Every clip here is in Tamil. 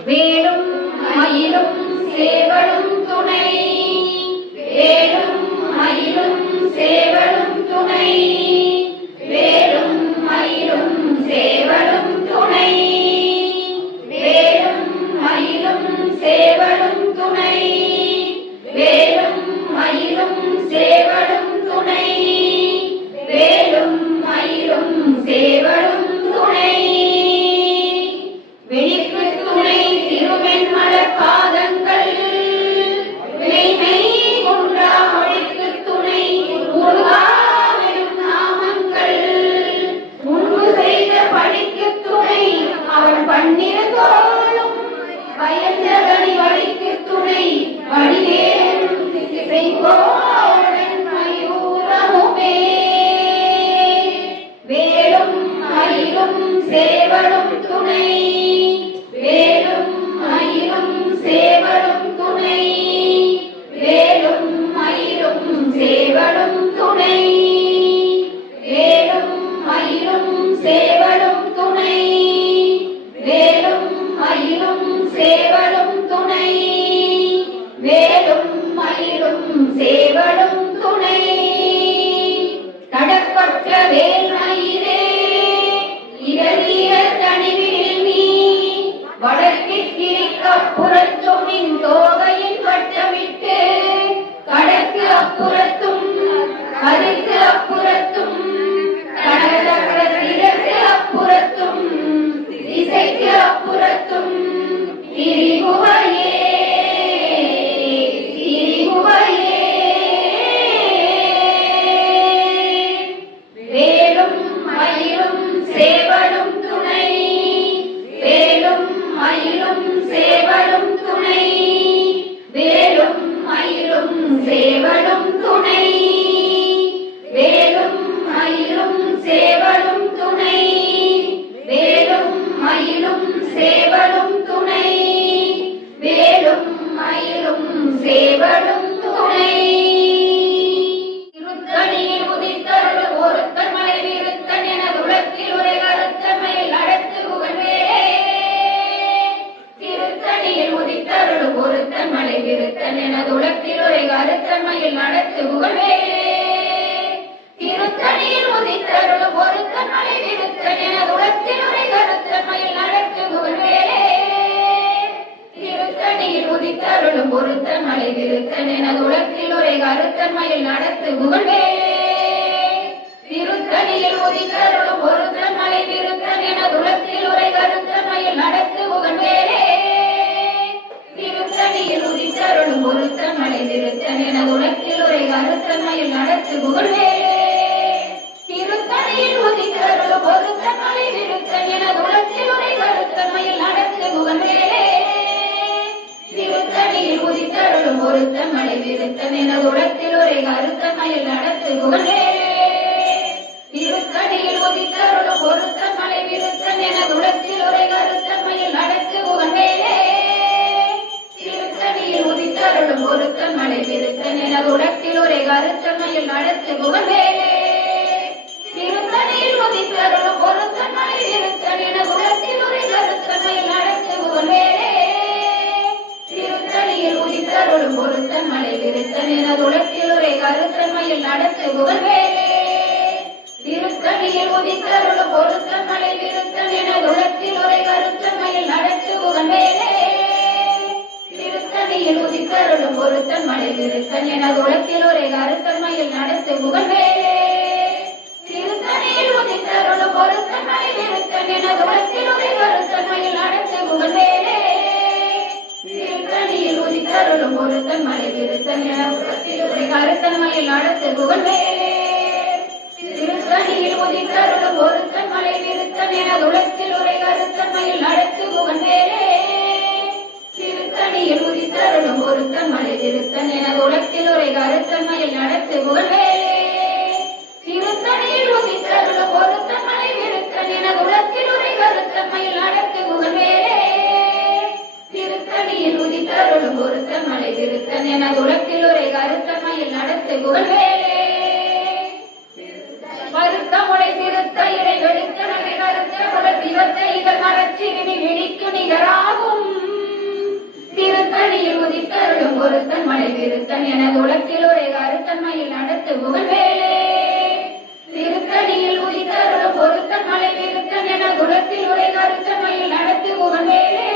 வேலும் மயிலும் சேவலும் துணை, வேலும் மயிலும் சேவலும் துணை, வேலும் மயிலும் சேவலும் துணை, வேலும் மயிலும் சேவலும் துணை, வேலும் மயிலும் சேவலும் துணை, வேலும் மயிலும் சேவலும் துணை. வெளிக்கு துணை திருவெண்மலர் பாதங்கள், விளைமை குன்றா மொழிக்கு துணை முருகாவின் நாமங்கள், முன்பு செய்த பணிக்கு துணை அவன் பன்னிருந்தோளும், பயந்தகனி வழிக்கு துணை வடிவேலும் திசைகோடன் மயூரமுமே. வேலும் மயிலும் சேவலும் துணை, வேலும் மயிலும் சேவலும் துணை, வேலும் மயிலும் சேவலும் துணை, வேலும் மயிலும் சேவலும் துணை, வேலும் மயிலும் சேவலும் துணை, வேலும் மயிலும் சேவலும் துணை. தடப்பட்ட வேல்மயிலே இரலிய தனிவில் நீ, வடக்கிற்கு அப்புறத்தும் நின் தோகையின் வட்டமிட்டு, கடற்கு அப்புறத்தும் கருக்கு அப்புறத்தும், கடற்கு அப்புறத்தும் திசைக்கு அப்புறத்தும், திரிபுவையே திரிபுவையே. வேலும் மயிலும் சேவலும் துணை, வேலும் மயிலும் சேவலும் துணை, வேலும் மயிலும் சேவலும் துணை, வேலும் மயிலும் சேவலும் துணை, வேலும் மயிலும் சேவலும் துணை, வேலும் மயிலும் சேவலும் துணை. திருத்தணியில் உதித்தருள் ஒருத்தன் மலை விருத்தன் என உலகில் உரை கருத்தமையில் அடத்து புகழ்வே. திருத்தணியில் உதித்தருள் ஒருத்தன் மலை விருத்தன் என உலகில் உரை கருத்தமையில் அடத்து புகழ்வே. திருத்தணியில் உதித்தருள் ஒருத்தன் மலை விருத்தன் என உலகில் உரை கருத்தமையில் அடத்து புகழ்வே. திருத்தணியில் உதித்தருளும் ஒருத்தன் மலை விருத்தன் என உலகில் உரை கருத்தன்மையில் நடத்து புகழ்வே. திருத்தணியில் உதித்தருளும் ஒருத்தன் மலை விருத்தன் என உலகில் உரை கருத்தன்மையில் நடத்து புகழ்வே. திருத்தணியில் உதித்தருளும் ஒருத்தன் மலை விருத்தன் என உலகில் உரை கருத்தன்மையில் நடத்து புகழ்வே. திருத்தணியில் உதித்தருளும் ஒருத்தன் மலை விருத்தன் என உலகில் உரை கருத்தன்மையில் நடத்து புகழ்வே. திருத்தணியில் உதித்தருளும் ஒருத்தன் மலை விருத்தன் என உலகில் உரை கருத்தன்மையில் நடத்து புகழ்வே. திருத்தணியில் உதித்தருளும் ஒருத்தன் மலை விருத்தன் என உலகில் உரை கருத்தன்மையில் நடத்து புகழ்வே. திருத்தணியில் உதித்தருளும் ஒருத்தன் மலை விருத்தன் என உலகில் உரை கருத்தன்மையில் நடத்து புகழ்வே. திருத்தணியில் உதித்தருளும் ஒருத்தன் மலை விருத்தன் என உலகில் உரை கருத்தன்மையில் நடத்து புகழ்வே. திருத்தணியில் உதித்தருளும் ஒருத்தன் மலை விருத்தன் என உலகில் உரை கருத்தன்மையில் நடத்து புகழ்வே. திருத்தணியில் உதித்தருளும் ஒருத்தன் மலை விருத்தன் என உலகில் உரை கருத்தன்மையில் நடத்து புகழ்வே. திருத்தணியில் உதித்தருளும் ஒருத்தன் மலை விருத்தன் என உலகில் உரை கருத்தன்மையில் நடத்து புகழ்வே. திருத்தணியில் உதித்தருளும் ஒருத்தன் மலை விருத்தன் என உலகில் உரை கருத்தன்மையில் நடத்து புகழ்வே. திருத்தணியில் உதித்தருளும் ஒருத்தன் மலை விருத்தன் என உலகில் உரை கருத்தன்மையில் நடத்து புகழ்வே. திருத்தணியில் உதித்தருளும் ஒருத்தன் மலை விருத்தன் என உலகில் உரை கருத்தன்மையில் நடத்து புகழ்வே. திருத்தணியில் உதித்தருளும் ஒருத்தன் மலை விருத்தன் என உலகில் உரை கருத்தன்மையில் நடத்து புகழ்வே. திருத்தணியில் உதித்தருளும் ஒருத்தன் மலை விருத்தன் என உலகில் உரை கருத்தன்மையில் நடத்து புகழ்வே. திருத்தணியில் உதித்தருளும் ஒருத்தன் மலை விருத்தன் என உலகில் உரை கருத்தன்மையில் நடத்து புகழ்வே. மருத்தமுடை திருத்த இறை வெளுத்த நகை கருத்த சிவத்தை இதழ் மரச்சிறுமி விழிக்கு நிகராகும் ஒருத்தன் மலை விருத்தன் எனது உலகில் ஒரே கருத்தன்மையில் நடத்து புகழ்வேலே திருத்தணியில் உதித்தருளும் ஒருத்தன் மலை விருத்தன் எனது உலகில் ஒரே கருத்தன்மையில் நடத்து புகழ்வேலே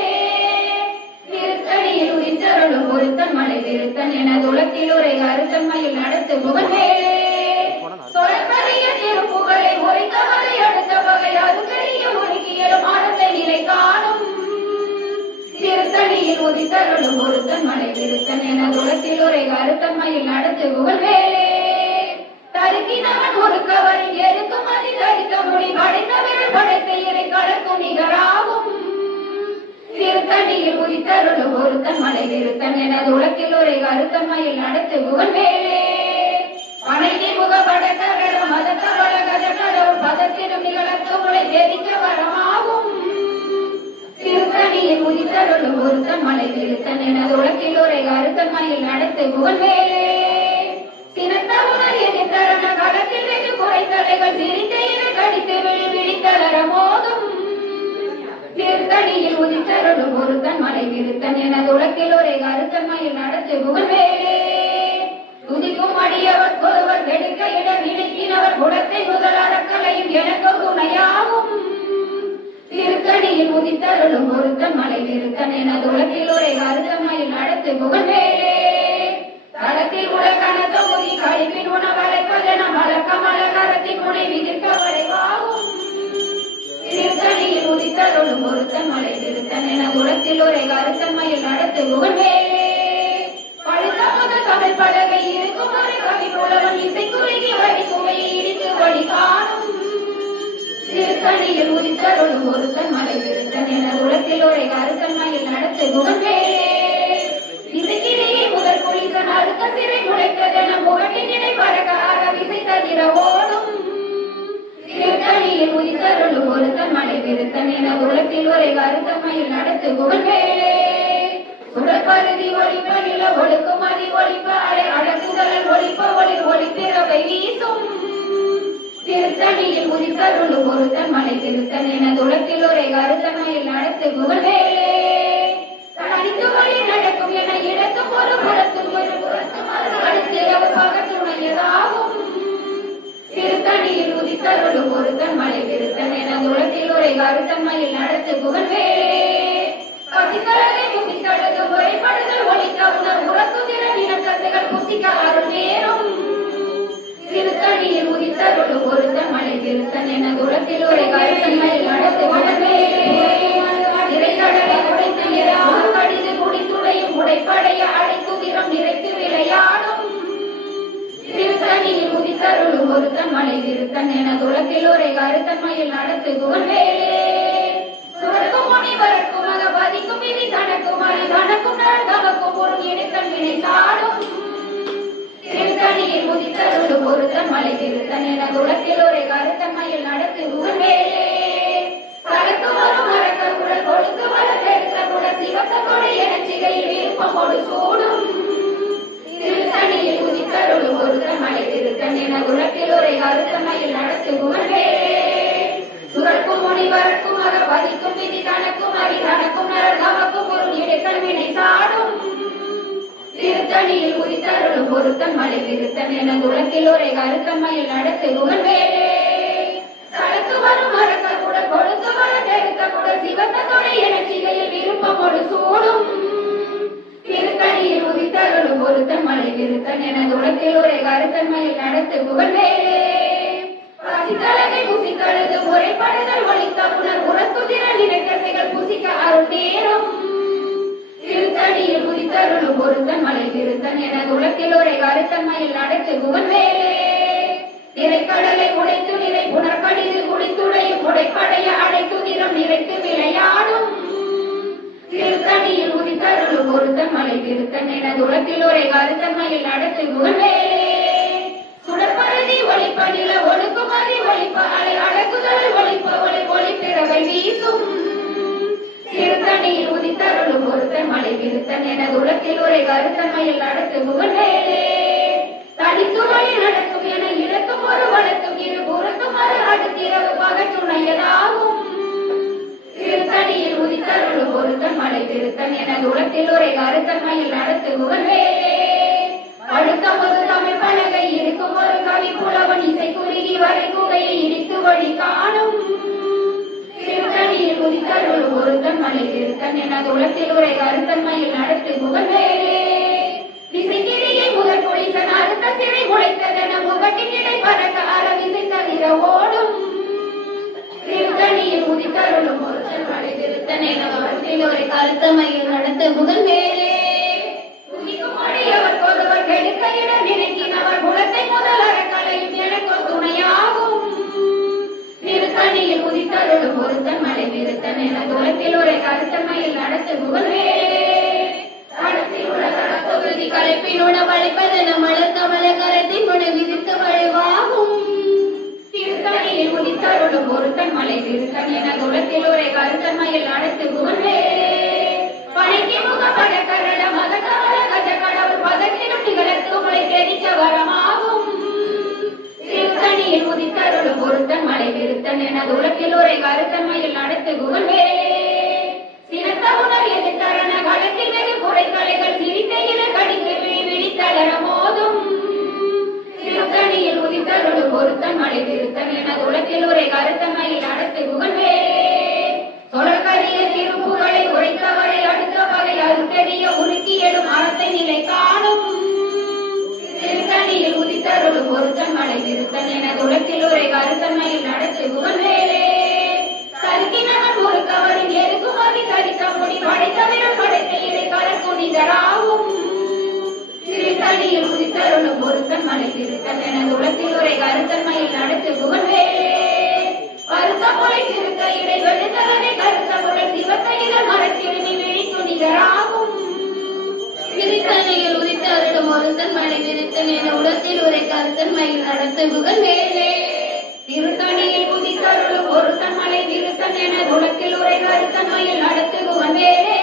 திருத்தணியில் உதித்தருளும் ஒருத்தன் மலை விருத்தன் எனது உலகில் ஒரே கருத்தன்மையில் நடத்து புகழ்வேலே சொலக்கரிய திருப்புகளை உரைத்தவரை அடுத்த வகை அதுக்கரிய ஒருக்கியலும் ஆனந்த நிலை காணும் திருத்தணியில் உதித்தருளும் ஒருத்தன் மலை விருத்தன் எனது உலகில் ஒரே கருத்தன்மையில் நடத்து புகழ்வேலே தருக்கினவன் ஒரு கவரில் எருக்கும் அதி தரித்த முடி படைத்தவர்கள் படைத்த இறை கலக்கும் நிகராகும் திருத்தணியில் உதித்தருளும் ஒருத்தன் மலை விருத்தன் எனது உலகில் ஒரே கருத்தன்மையில் நடத்து புகழ்வேலே பனைதி முகப்படக்கரம் மதத்தவள கதக்கடவுள் பதத்திடும் நிகழத்து முளை தெரிக்க வரமாகும் திருத்தணியில் உதித்தருளும் ஒருத்தன் மலை விருத்தன் எனது உலகில் ஒரே கருத்தன்மையில் நடத்து புகழ்வேலே சினத்தவுடன் எதிர்த்தரண களத்தில் வெகு குறைத்தலைகள் சிரித்தையினை கடித்து விழித்தளர மோதும் திருத்தணியில் உதித்தருளும் ஒருத்தன் மலை விருத்தன் எனது உலகில் ஒரே கருத்தன்மையில் நடத்து புகழ்வேலே துதிக்கும் அடியவர் கொருவர் கெடுக்க இட நினைக்கினவர் குடத்தை முதல் அறக்கலையும் எனக்கு துணையாகும் திருத்தணியில் உதித்தருளும் ஒருத்தன் மலை விருத்தன் எனது உலகில் ஒரே கருத்தன்மையில் நடத்து புகழ்வேலே தளத்தில் உலகன தொகுதி கழிப்பின் உணவழைப்பதென மலக்க மலகரத்தின் முனை விதிர்க்க வரைவாகும் திருத்தணியில் உதித்தருளும் ஒருத்தன் மலை விருத்தன் எனது உலகில் ஒரே கருத்தன்மையில் நடத்து புகழ்வேலே பழுத்த முதல் தமிழ் பலகை இருக்கும் ஒரு கவி புலவன் இசைக்குறுகி வழி சுவையை இடித்து வழி காணும் திருத்தணியில் உதித்தருளும் ஒருத்தன் மலை விருத்தன் எனது உலகில் ஒரே கருத்தன்மையில் நடத்து புகழ்வேலே இசைக்கிடையே முதல் புலிசன் அடுத்த சிறை முளைத்ததென முகட்டின் இடை பறக்காக விசை தவிர ஓடும் திருத்தணியில் உதித்தருளும் ஒருத்தன் மலை விருத்தன் எனது உலகில் ஒரே கருத்தன்மையில் நடத்து புகழ்வேலே சுடற்பருதி ஒளிப்ப நில ஒழுக்கும் அதி ஒளிப்ப அலை அடக்குதலன் ஒளிப்ப ஒளி ஒளிப்பிறவை வீசும் திருத்தணியில் உதித்தருளும் ஒருத்தன் மலை விருத்தன் எனது உலகில் ஒரே கருத்தன்மையில் நடத்து புகழ்வேலே தனித்து வழி நடக்கும் என இடத்தும் ஒரு புறத்தும் ஒரு புறத்தும் அடுத்து அவர் பகத்துணையதாகும் திருத்தணியில் உதித்தருளும் ஒருத்தன் மலை விருத்தன் எனது உலகில் ஒரே கருத்தன்மையில் நடத்து புகழ்வேலே பசித்தலை புசித்தழுது முறைப்படுதல் ஒழிக்க உணர் உறக்குதிர நினக்கசைகள் புசிக்க அருள் நேரும் திருத்தணியில் உதித்தருளும் ஒருத்தன் மலை விருத்தன் எனது உலகில் ஒரே கருத்தன்மையில் நடத்து புகழ்வேலே திரைக்கடலை உடைத்து எதாவது கடிது குடித்துடையும் உடைப்படைய அடைத்துதிரம் நிறைத்து விளையாடும் திருத்தணியில் உதித்தருளும் ஒருத்தன் மலை விருத்தன் எனது உலகில் ஒரே கருத்தன்மையில் நடத்து புகழ்வேலே சுவர்க்கும் முனிவருக்கும் பதிக்கும் விதி தனக்கும் அறி தனக்கும் தமக்கும் பொருள் எடுக்கல் வினை சாடும் திருத்தணியில் உதித்தருளும் ஒருத்தன் மலை விருத்தன் எனது உலகில் ஒரே கருத்தன்மையில் நடத்து புகழ்வேலே கலக்கு வரும் மறக்க குடல் கொடுத்து வர பெருத்த குடல் சிவத்த கொடை என சிகையில் விருப்பமோடு சூடும் திருத்தணியில் உதித்தருளும் ஒருத்தன் மலை விருத்தன் எனது உலகில் ஒரே கருத்தன்மையில் நடத்து புகழ்வேலே சுரக்கும் முனிவருக்கும் பதிக்கும் விதி தனக்கும் அறி தனக்கும் நரர் தமக்கும் பொருள் எடுக்கல் வினை சாடும் திருத்தணியில் உதித்தருளும் ஒருத்தன் மலை விருத்தன் எனது உலகில் ஒரே கருத்தன்மையில் நடத்து புகழ்வேலே சடக்கு வரும் மறக்க குடல் கொடுத்து வர பெருத்த குடல் சிவத்த கொடை என சிகையில் விருப்பமோடு சூடும் திருத்தணியில் உதித்தருளும் ஒருத்தன் மலை விருத்தன் எனது உலகில் ஒரே கருத்தன்மையில் நடத்து புகழ்வேலே பசித்தலகை புசித்தழுது முறைப்படுதல் ஒழித்த உணர் உறக்குதிர நினைக்கசைகள் புசிக்க அருள் நேரும் திருத்தணியில் உதித்தருளும் ஒருத்தன் மலை விருத்தன் எனது உலகில் ஒரே கருத்தன்மையில் நடத்து புகழ்வேலே திரைக்கடலை உடைத்து நிறை புனர்கடிது குடித்துடையும் உடைப்படைய அடைத்து நிறம் நிறைத்து விளையாடும் திருத்தணியில் உதித்தருளும் ஒருத்தன் மலை விருத்தன் எனது உலகில் ஒரே கருத்தன்மையில் நடத்து புகழ்வேலே சுடற்பருதி ஒளிப்ப நில ஒழுக்கும் அதி ஒளிப்ப அலை அடக்குதல் ஒளிப்ப ஒளி ஒளிப்பிறவை வீசும் திருத்தணியில் உதித்தருளும் ஒருத்தன் மலை விருத்தன் எனது உலகில் ஒரே கருத்தன்மையில் நடத்து புகழ்வேலே தனித்து வழி நடக்கும் என இழக்கும் ஒரு வளத்தும் இரு புறத்தும் அது அடுத்திரவு பகத்துணையதாகும் திருத்தணியில் உதித்தருளும் ஒருத்தன் மலை திருத்தன் எனது உலத்தில் உரை கருத்தன்மையில் நடத்து புகழ்வேலே அடுத்தமது தமிழ் பலகை இருக்கும் ஒரு கவி புலவன் இசை குறுகி வரை குகையை இடித்து வழி காணும் திருத்தணியில் உதித்தருளும் ஒருத்தன் மலை திருத்தன் எனது உலத்தில் உரை கருத்தன்மையில் நடத்து புகழ்வேலே திசைக்கிரியை முதல் பொழிசன் அறுத்த சிறை முளைத்ததென முகட்டின் இடை பறக்க அரவிசை தவிர ஓடும் திருத்தணியில் உதித்தருளும் ஒருத்தன் மலை திருத்தன் எனது உலத்தில் உரை கருத்தன்மையில் நடத்து புகழ்வேலே அவர் கொதுவர் கெடுக்க இட நினைக்கினவர் குலத்தை முதல் அறக்கலையும் எனக்கு துணையாகும் திருத்தணியில் உதித்தருளும் ஒருத்தன் மலை திருத்தன் எனது உலத்தில் உரை கருத்தன்மையில் நடத்து புகழ்வேலே கடத்தில் உள்ள தொகுதி கலைப்பின் உணவளிப்பதென மலர் கமல கரத்தின் உணை விதித்து வழிவாகும் திருத்தணியில் உதித்தருளும் ஒருத்தன் மலை திருத்தன் எனது உலத்தில் உரை கருத்தன்மையில் நடத்து புகழ்வேலே பணிக்கு முக படக்கரட மத கமல கஜ கடவுள் பதக்கிடும் நிகழத்து முளை தெரிக்க வரமாகும் திருத்தணியில் உதித்தருளும் ஒருத்தன் மலை திருத்தன் எனது உலகில் உரை கருத்தன்மையில் நடத்து புகழ்வேலே சிறந்த உணர் எதிர்த்தரண களத்தில் வெகு குறைகளைகள் சிரித்த இரு கடித்து விழித்தளர மோதும் திருத்தணியில் உதித்தருளும் ஒருத்தன் மலை திருத்தன் எனது உலகில் உரை கருத்தன்மையில் நடத்து புகழ்வேலே தொடர்கரிய திருப்புகளை உரைத்தவரை அடுத்த வகை அருத்தெரிய உருக்கியடும் அறத்தை நிலை காணும் திருத்தணியில் உதித்தருளும் ஒருத்தன் மலை திருத்தன் எனது உலகில் உரை கருத்தன்மையில் நடத்து புகழ்வேலே கருக்கினவன் முறுக்கவரின் எருக்குமதி கரிக்க முடி படைத்தவிரல் படைத்த இறை கலக்குனிதராகும் திருத்தணியில் உதித்தருளும் ஒருத்தன் மலை திருத்தன் எனது உலகில் உரை கருத்தன்மையில் நடத்து புகழ்வேலே கருத்த முறை திருத்த இடை வெளுத்தவரை கருத்த முறை சிவத்தையில மரச்சிறுமி விழித்து நிகராகும் திருத்தணியில் உதித்தருளும் ஒருத்தன் மலை திருத்தன் என உலகில் உரை கருத்தன்மையில் நடத்து புகழ்வேலே திருத்தணியில் உதித்தருளும் ஒருத்தன் மலை திருத்தன் என உலகில் உரை கருத்தன்மையில் நடத்து புகழ்வேலே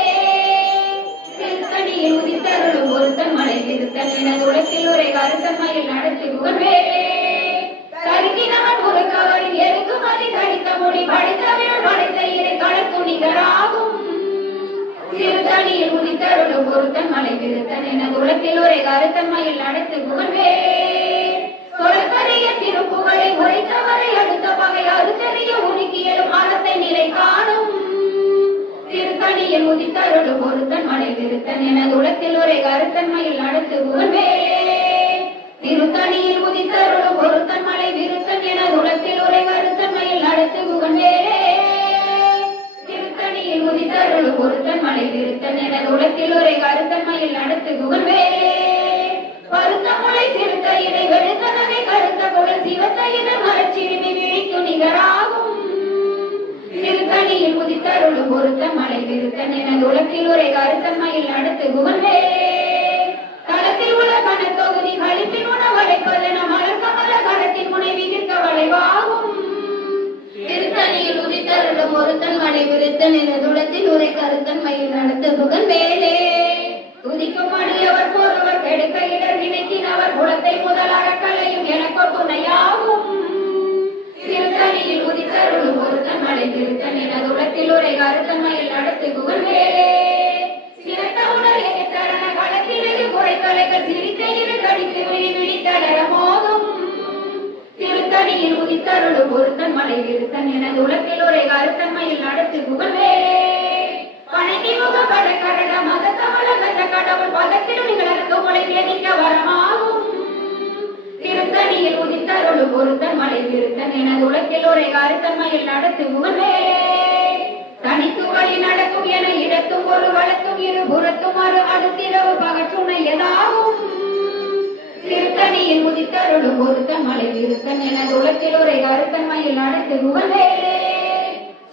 திருத்தணியில் உதித்தருளும் ஒருத்தன் மலை திருத்தன் என உலகில் உரை கருத்தன்மையில் நடத்து புகழ்வேலே கருக்கினவன் முறுக்கவரின் எருக்குமதி கடித்த முடி படைத்தவிரல் படைத்த இறை களத்துணிகராகும் திருத்தணியில் உதித்தருளும் ஒருத்தன் மலை திருத்தன் என உலகில் உரை கருத்தன்மையில் நடத்து புகழ்வேலே தொடர்கரிய திருப்புகளை உரைத்தவரை அடுத்த பகை அறுத்தறிய உருக்கியலும் அறத்தை நிலை காணும் திருத்தணியில் உதித்தருளும் ஒருத்தன் மலை திருத்தன் என உலகில் உரை கருத்தன்மையில் நடத்து புகழ்வேலே திருத்தணியில் உதித்தருளும் ஒருத்தன் மலை விருத்தன் என உலகில் உரை கருத்தன்மையில் நடத்து புகழ்வேலே திருத்தணியில் உதித்தருளும் ஒருத்தன் மலை விருத்தன் என உலகில் உரை கருத்தன்மையில் நடத்து புகழ்வேலே பருத்த முளை திருத்த இறை வெளுத்தனவை கருத்த குடல் சிவத்தையின மரச்சிறுமி விழித்து நிகராகும் திருத்தணியில் உதித்தருளும் ஒருத்தன் மலை விருத்தன் என உலகில் உரை கருத்தன்மையில் நடத்து புகழ்வேலே களத்தில் உள்ள கனத்தொகுதி கழிப்பின் உணவழைப்பதென மலர் கமல கரத்தின் முனை விதிர்க்க வளைவாகும் திருத்தணியில் உதித்தருளும் ஒருத்தன் மலை விருத்தன் என உலகில் உரை கருத்தன்மையில் நடத்து புகழ்வேலே உதிக்கும் அடியவர் போறவர் கெடுக்க இடர் நினைக்கினவர் குலத்தை முதல் அறக்கலையும் எனக்கு துணையாகும் திருத்தணியில் உதித்தருளும் ஒருத்தன் மலை திருத்தன் என உலகில் உரை கருத்தன்மையில் நடத்து புகழ்வேலே சிறந்த உணர் எதிர்த்தரண களத்தில் வெகு குறைகளைகள் சிரித்த இரு கடித்து விழித்தளர மோதும் திருத்தணியில் உதித்தருளும் ஒருத்தன் மலை விருத்தன் எனது உலகில் உரை கருத்தன்மையில் நடத்து புகழ்வேலே பனைக்கு முக படக்கரட மத கமல கஜ கடவுள் பதத்திடும் நிகழற்கு முளை வியதிக்க வரமாகும் திருத்தணியில் உதித்தருளும் ஒருத்தன் மலை விருத்தன் எனது உலகில் உரை கருத்தன்மையில் நடத்து புகழ்வேலே தனித்து வழி நடக்கும் என இடத்தும் ஒரு வளத்தும் இரு புறத்தும் மறு அடுத்திரவு பகற்றுணையதாகும் திருத்தணியில் உதித்தருளும் ஒருத்தன் மலை விருத்தன் எனது உலகில் உரை கருத்தன்மையில் நடத்து புகழ்வேலே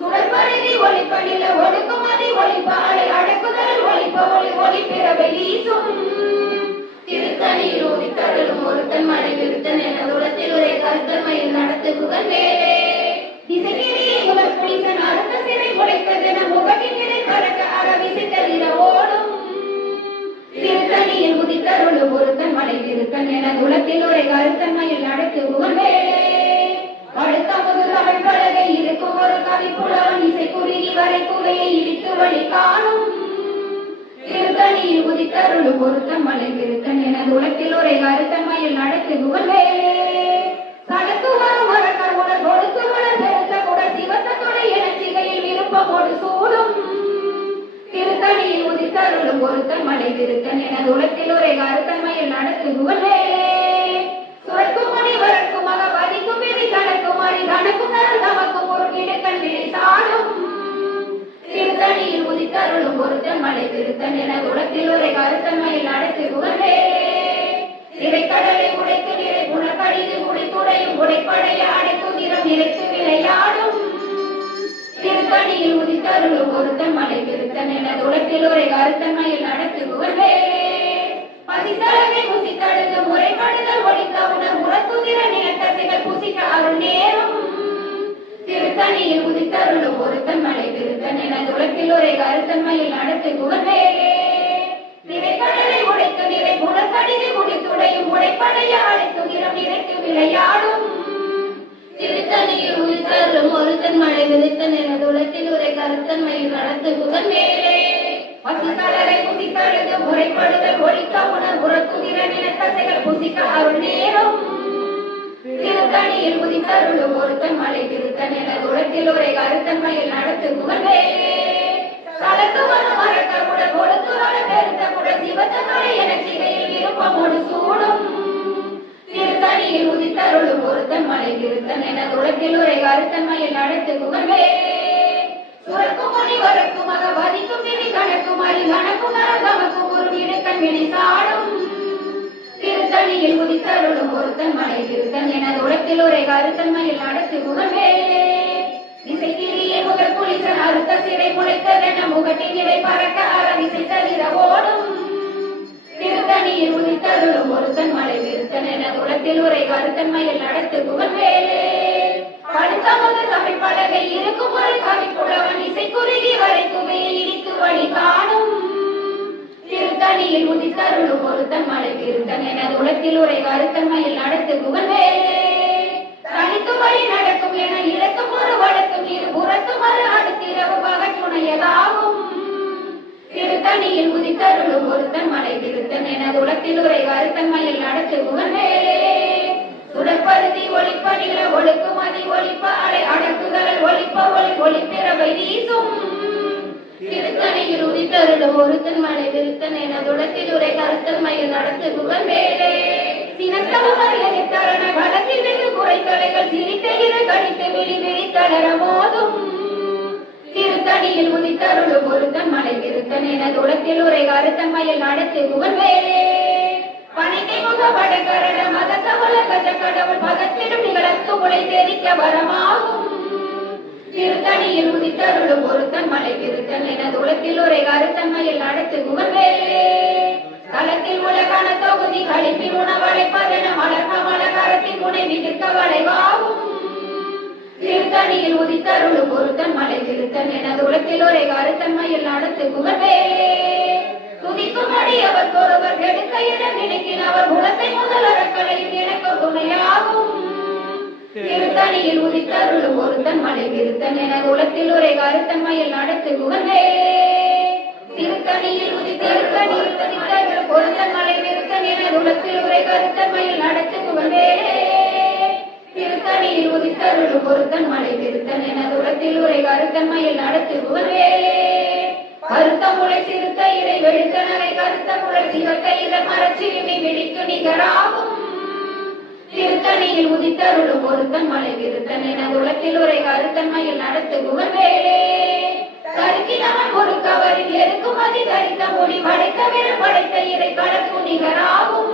சுடற்பருதி ஒளிப்படில ஒடுக்குமதி ஒளிப்பாலை அடக்குதல் ஒளிப்ப ஒளி ஒளிப்பிறவை வீசும் திருத்தணியில் உதித்தருளும் ஒருத்தன் மலை விருத்தன் எனது உலகில் உரை கருத்தன்மையில் நடத்து புகழ்வேலே திசைக்கிரியை முதல் புனிதன் அடுத்த சிறை முளைத்ததென முகட்டின் இடை பறக்க அரவிசை தவிர ஓடும் திருத்தணியில் உதித்தருளும் ஒருத்தன் மலை விருத்தன் எனது உலகில் உரை கருத்தன்மையில் நடத்து புகழ்வேலே அடுத்த தமிழ் பலகை இருக்கும் ஒரு கவி புலவன் இசை குறுகி வரை குவையை இடித்து வழி காணும் திருத்தணியில் உதித்தருளும் ஒருத்தன் மலை விருத்தன் எனது உலகில் ஒரே கருத்தன்மையில் நடத்து புகழ்வேலே சடத்துவரும் மரங்கள் உடல் கொடுத்து உடல் பெருத்த குடல் சிவத்த துணை என சிகையில் விருப்பமோடு சூடும் திருத்தணியில் உதித்தருளும் ஒருத்தன் மலை விருத்தன் எனது உலகில் ஒரே கருத்தன்மையில் நடத்து புகழ்வேலே சுரக்கும் மணி வளர்க்கும் மக பதிக்கும் விதி கணக்கும் அறி கணக்கும் நரல் தமக்கும் ஒரு கிடக்கன் வினை சாடும் திருத்தணியில் உதித்தருளும் ஒருத்தன் மலை விருத்தன் எனது உலகில் ஒரே கருத்தன்மையில் நடத்து புகழ்வேலே திரைக்கடலை உடைத்து நிறை புனக்கடிது முடித்துடையும் உடைப்படைய அடைக்கும் நிறம் நிறைத்து விளையாடும் திருத்தணியில் உதித்தருளும் ஒருத்தன் மலை விருத்தன் எனது உலகில் ஒரே கருத்தன்மையில் நடத்து புகழ்வேலே பதித்தளவை புசித்தழுது முறைப்படுதல் ஒழித்த உணர் முறத்துதிர நிலத்தசைகள் புசிக்க அருள் நேரும் திருத்தணியில் உதித்தருளும் ஒருத்தன் மலை விருத்தன் எனது உலகில் ஒரே கருத்தன்மையில் நடத்து புகழ்வேலே திரைக்கடலை உடைத்து நிறை புனக்கடிது முடித்துடையும் உடைப்படைய அழைத்து நிறம் நிறைத்து விளையாடும் திருத்தணியில் உதித்தருளும் ஒருத்தன் மலை விருத்தன் எனது உலகில் ஒரே கருத்தன்மையில் நடத்து புகழ்வேலே பசுத்தளரை புசித்தழுது முறைப்படுதல் ஒழிக்க உணர் புறத்துதிர நிலத்தசைகள் புசிக்க அருள் நேரும் திருத்தணியில் உதித்தருளும் ஒருத்தன் மலை விருத்தன் எனது உலகில் ஒரே கருத்தன்மையில் நடத்து புகழ்வேலே தலத்து வரும் மரங்கள் உடல் கொடுத்து வர பெருத்த குடல் சிவத்த துணை என சிகையில் விருப்பமோடு சூடும் திருத்தணியில் உதித்தருளும் ஒருத்தன் மலை விருத்தன் எனது உலகில் ஒரே கருத்தன்மையில் நடத்து புகழ்வேலே சுரக்கும் மணி வரக்கும் மக பதிக்கும் விதி கணக்கும் அறி கணக்கும் நரகமக்கும் ஒரு இடுக்கன் வினை சாடும் திருத்தணியில் உதித்தருளும் ஒருத்தன் மலை விருத்தன் எனது உலகில் ஒரே கருத்தன்மையில் நடத்து புகழ்வேலே இசை திரிய முகர் புலிசன் அறுத்த சிறை முளைத்ததென முகட்டின் இவை பறக்க அரவிசை தவிர ஓடும் திருத்தணியில் உதித்தருளும் ஒருத்தன் மலை விருத்தன் எனது உலகில் ஒரே கருத்தன்மையில் நடத்து புகழ்வேலே படுத்தமது தமிழ் பலகை இருக்கும் ஒரு கவிப்புலவன் இசை குறுகி வரை குவையை இடித்து வழி காணும் திருத்தணியில் உதித்தருளும் ஒருத்தன் மலை விருத்தன் எனது உலகில் ஒரே கருத்தன்மையில் நடத்து புகழ்வேலே தனித்து வழி நடக்கும் என இறக்கும் ஒரு வழக்கும் இரு புறத்தும் ஒரு அடுத்திரவு பகச்சுணையதாகும் திருத்தணியில் உதித்தருளும் ஒருத்தன் மலை விருத்தன் எனது உலகில் ஒரே கருத்தன்மையில் நடத்து புகழ்வேலே சுடற்பருதி ஒளிப்படில ஒழுக்குமதி ஒளிப்ப அலை அடக்குதல் ஒளிப்ப ஒளி ஒளிப்பிறவை வீசும் திருத்தணியில் உதித்தருளும் ஒருத்தன் மலை விருத்தன் எனது உலகில் ஒரே கருத்தன்மையில் நடத்து புகழ்வேலே சினத்தவமரியத்தரண வழக்கில் வெகு குறைத்தலைகள் சிரித்த இரு கடித்து விழி விழித்தளர மோதும் திருத்தணியில் உதித்தருளும் ஒருத்தன் மலை விருத்தன் எனது உலகில் ஒரே கருத்தன்மையில் நடத்து புகழ்வேலே பணிக்கை முக வடகரட மதத்தவள கஜ கடவுள் பகத்திடும் நிகழத்து உலை தெரிக்க வரமாகும் திருத்தணியில் உதித்தருளும் ஒருத்தன் மலை விருத்தன் எனது உலகில் ஒரே கருத்தன்மையில் நடத்து புகழ்வேலே தலத்தில் உலகான தொகுதி கழிப்பில் உணவழைப்பதென மலர்ந்த மலகரத்தின் முனை விதிர்க்க வளைவாகும் திருத்தணியில் உதித்தருளும் ஒருத்தன் மலை விருத்தன் எனது உலகில் ஒரே கருத்தன்மையில் நடத்து புகழ்வேலே துதிக்கும் அடியவர் ஒருவர் கெடுக்க என நினைக்கின் அவர் குலத்தை முதல் அறக்கலையும் எனக்கு துணையாகும் திருத்தணியில் உதித்தருளும் ஒருத்தன் மலை விருத்தன் எனது உலகில் ஒரே கருத்தன்மையில் நடத்து புகழ்வேலே திருத்தணியில் உதித்தருளும் ஒருத்தன் மலை விருத்தன் எனது உலகில் ஒரே கருத்தன்மையில் நடத்து புகழ்வேலே திருத்தணியில் உதித்தருளும் ஒருத்தன் மலை விருத்தன் எனது உலகில் ஒரே கருத்தன்மையில் நடத்து புகழ்வேலே கருத்த முளை சிறுத்த இறை வெளுத்த நகை கருத்த முளை சிவத்த இதழ் மரச்சிறுமி விழிக்கு நிகராகும் திருத்தணியில் உதித்தருளும் ஒருத்தன் மலை விருத்தன் எனது உலகில் ஒரே கருத்தன்மையில் நடத்து புகழ்வேலே கருக்கினவன் ஒரு கவரில் எருக்குமதி தரித்த மொழி படைத்த விரல் படைத்த இறை கடற்கு நிகராகும்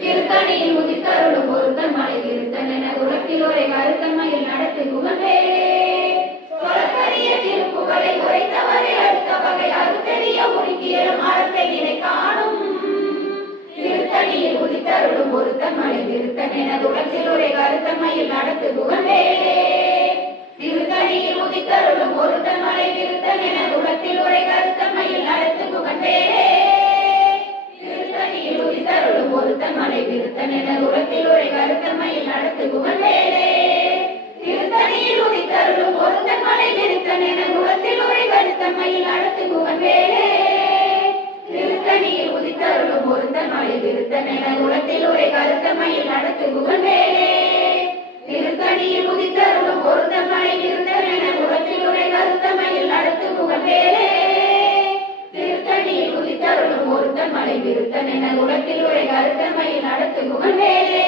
திருத்தணியில் உதித்தருளும் ஒருத்தன் மலை விருத்தன் எனது உலகில் ஒரே கருத்தன்மையில் நடத்து புகழ்வேலே சொலக்கரிய திருப்புகளை உரைத்தவரை அடுத்த வகை அறுத்தெறிய உருக்கியலும் அறத்தை நினை காணும் திருத்தணியில் உதித்தருளும் ஒருத்தன் மலை விருத்தன் எனது உலகில் ஒரே கருத்தன்மையில் நடத்து புகழ்வேலே திருத்தணியில் உதித்தருளும் ஒருத்தன் மலை விருத்தன் எனது உலகில் ஒரே கருத்தன்மையில் நடத்து புகழ்வேலே திருத்தணியில் உதித்தருளும் ஒருத்தன் மலை விருத்தன் எனது உலகில் ஒரே கருத்தன்மையில் நடத்து புகழ்வேலே திருத்தணியில் உதித்தருளும் ஒருத்தன் மலை விருத்தன் என குலத்தில் உரை கருத்தன்மையில் நடத்து குகன் வேலே திருத்தணியில் உதித்தருளும் ஒருத்தன் மலை விருத்தன் என குலத்தில் உரை கருத்தன்மையில் நடத்து குகன் வேலே திருத்தணியில் உதித்தருளும் ஒருத்தன் மலை விருத்தன் என குலத்தில் உரை கருத்தன்மையில் நடத்து குகன் வேலே திருத்தணியில் உதித்தருளும் ஒருத்தன் மலை விருத்தன் என குலத்தில் உரை கருத்தன்மையில் நடத்து குகன் வேலே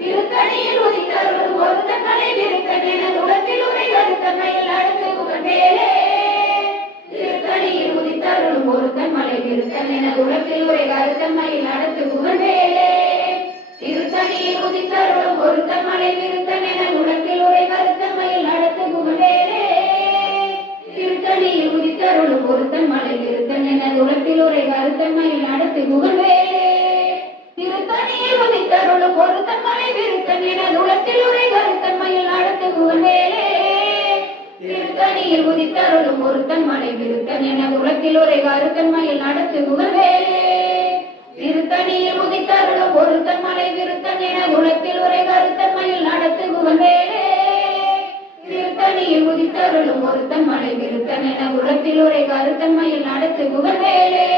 திருத்தணியில் உதித்தருளும் ஒருத்தன் மலை விருத்தன் என குலத்தில் உரை கருத்தன்மையில் நடத்து குகன் வேலே திருத்தணியில் உதித்தருளும் ஒருத்தன் மலை விருத்தன் என குலத்தில் உரை கருத்தன்மையில் நடத்து குகன் வேலே திருத்தணியில் உதித்தருளும் ஒருத்தன் மலை விருத்தன் என குலத்தில் உரை கருத்தன்மையில் நடத்து குகன் வேலே திருத்தணியில் உதித்தருளும் ஒருத்தன் மலை விருத்தன் என குலத்தில் உரை கருத்தன்மையில் நடத்து குகன் வேலே திருத்தணியில் உதித்தருளும் ஒருத்தன் மலை விருத்தன் என குலத்தில் உரை கருத்தன்மையில் நடத்து குகன் வேலே திருத்தணியில் உதித்தருளும் ஒருத்தன் மலை விருத்தன் என குலத்தில் உரை கருத்தன்மையில் நடத்து குகன் வேலே திருத்தணியில் உதித்தருளும் ஒருத்தன் மலை விருத்தன் என குலத்தில் உரை கருத்தன்மையில் நடத்து குகன் வேலே திருத்தணியில் உதித்தருளும் ஒருத்தன் மலை விருத்தன் என குலத்தில் உரை கருத்தன்மையில் நடத்து குகன் வேலே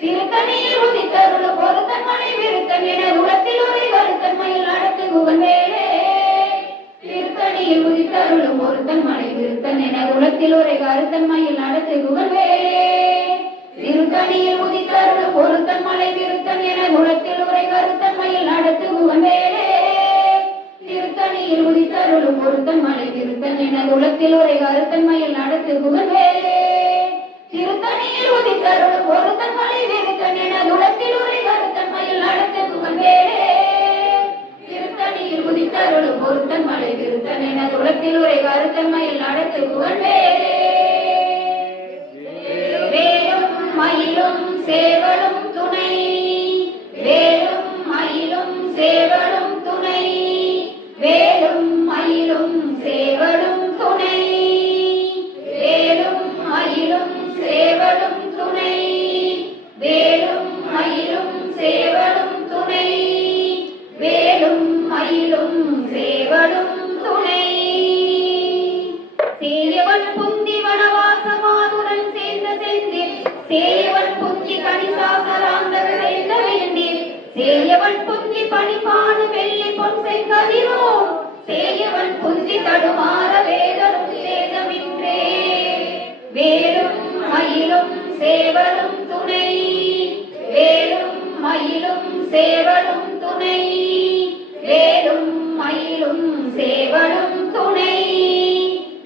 திருத்தணியில் உதித்தருளும் ஒருத்தன் மலை விருத்தன் என குலத்தில் உரை கருத்தன்மையில் நடத்து குகன் வேலே திருத்தணியில் உதித்தருளும் ஒருத்தன் மலை விருத்தன் என குலத்தில் உரை கருத்தன்மையில் நடத்து குகன் வேலே திருத்தணியில் உதித்தருளும் ஒருத்தன் மலை விருத்தன் என குலத்தில் உரை கருத்தன்மையில் நடத்து குகன் வேலே திருத்தணியில் உதித்தருளும் ஒருத்தன் மலை விருத்தன் என குலத்தில் உரை கருத்தன்மையில் நடத்து குகன் வேலே திருத்தணியில் உதித்தருளும் ஒருத்தன் மலை விருத்தன் என குலத்தில் உரை கருத்தன்மையில் நடத்து குகன் வேலே திருத்தணியில் உதித்தருளும் ஒருத்தன் மலை விருத்தன் என குலத்தில் உரை கருத்தன்மையில் நடத்து குகன் வேலே வேலும் மயிலும் சேவலும் துணை வேலும் மயிலும் சேவலும் துணை வேலும் மயிலும் சேவலும் துணை வேலும் மயிலும் சேவலும் துணை வேலும் மயிலும் சேவலும் துணை வேலும் மயிலும் சேவலும் துணை சேயவன் புந்தி வனவாசமாதுடன் சேர்ந்த செந்தில் சேயவன் புந்தி கணிசாசராந்தக சேர்ந்த வேண்டில் சேயவன் புந்தி பணிபாடு வெள்ளி பொன் செங்கதிரோ சேயவன் புந்தி தடுமாற வேதரும் சேதமின்றே வேலும் மயிலும் சேவலும் துணை வேலும் மயிலும் சேவலும் துணை வேலும் மயிலும் சேவலும் துணை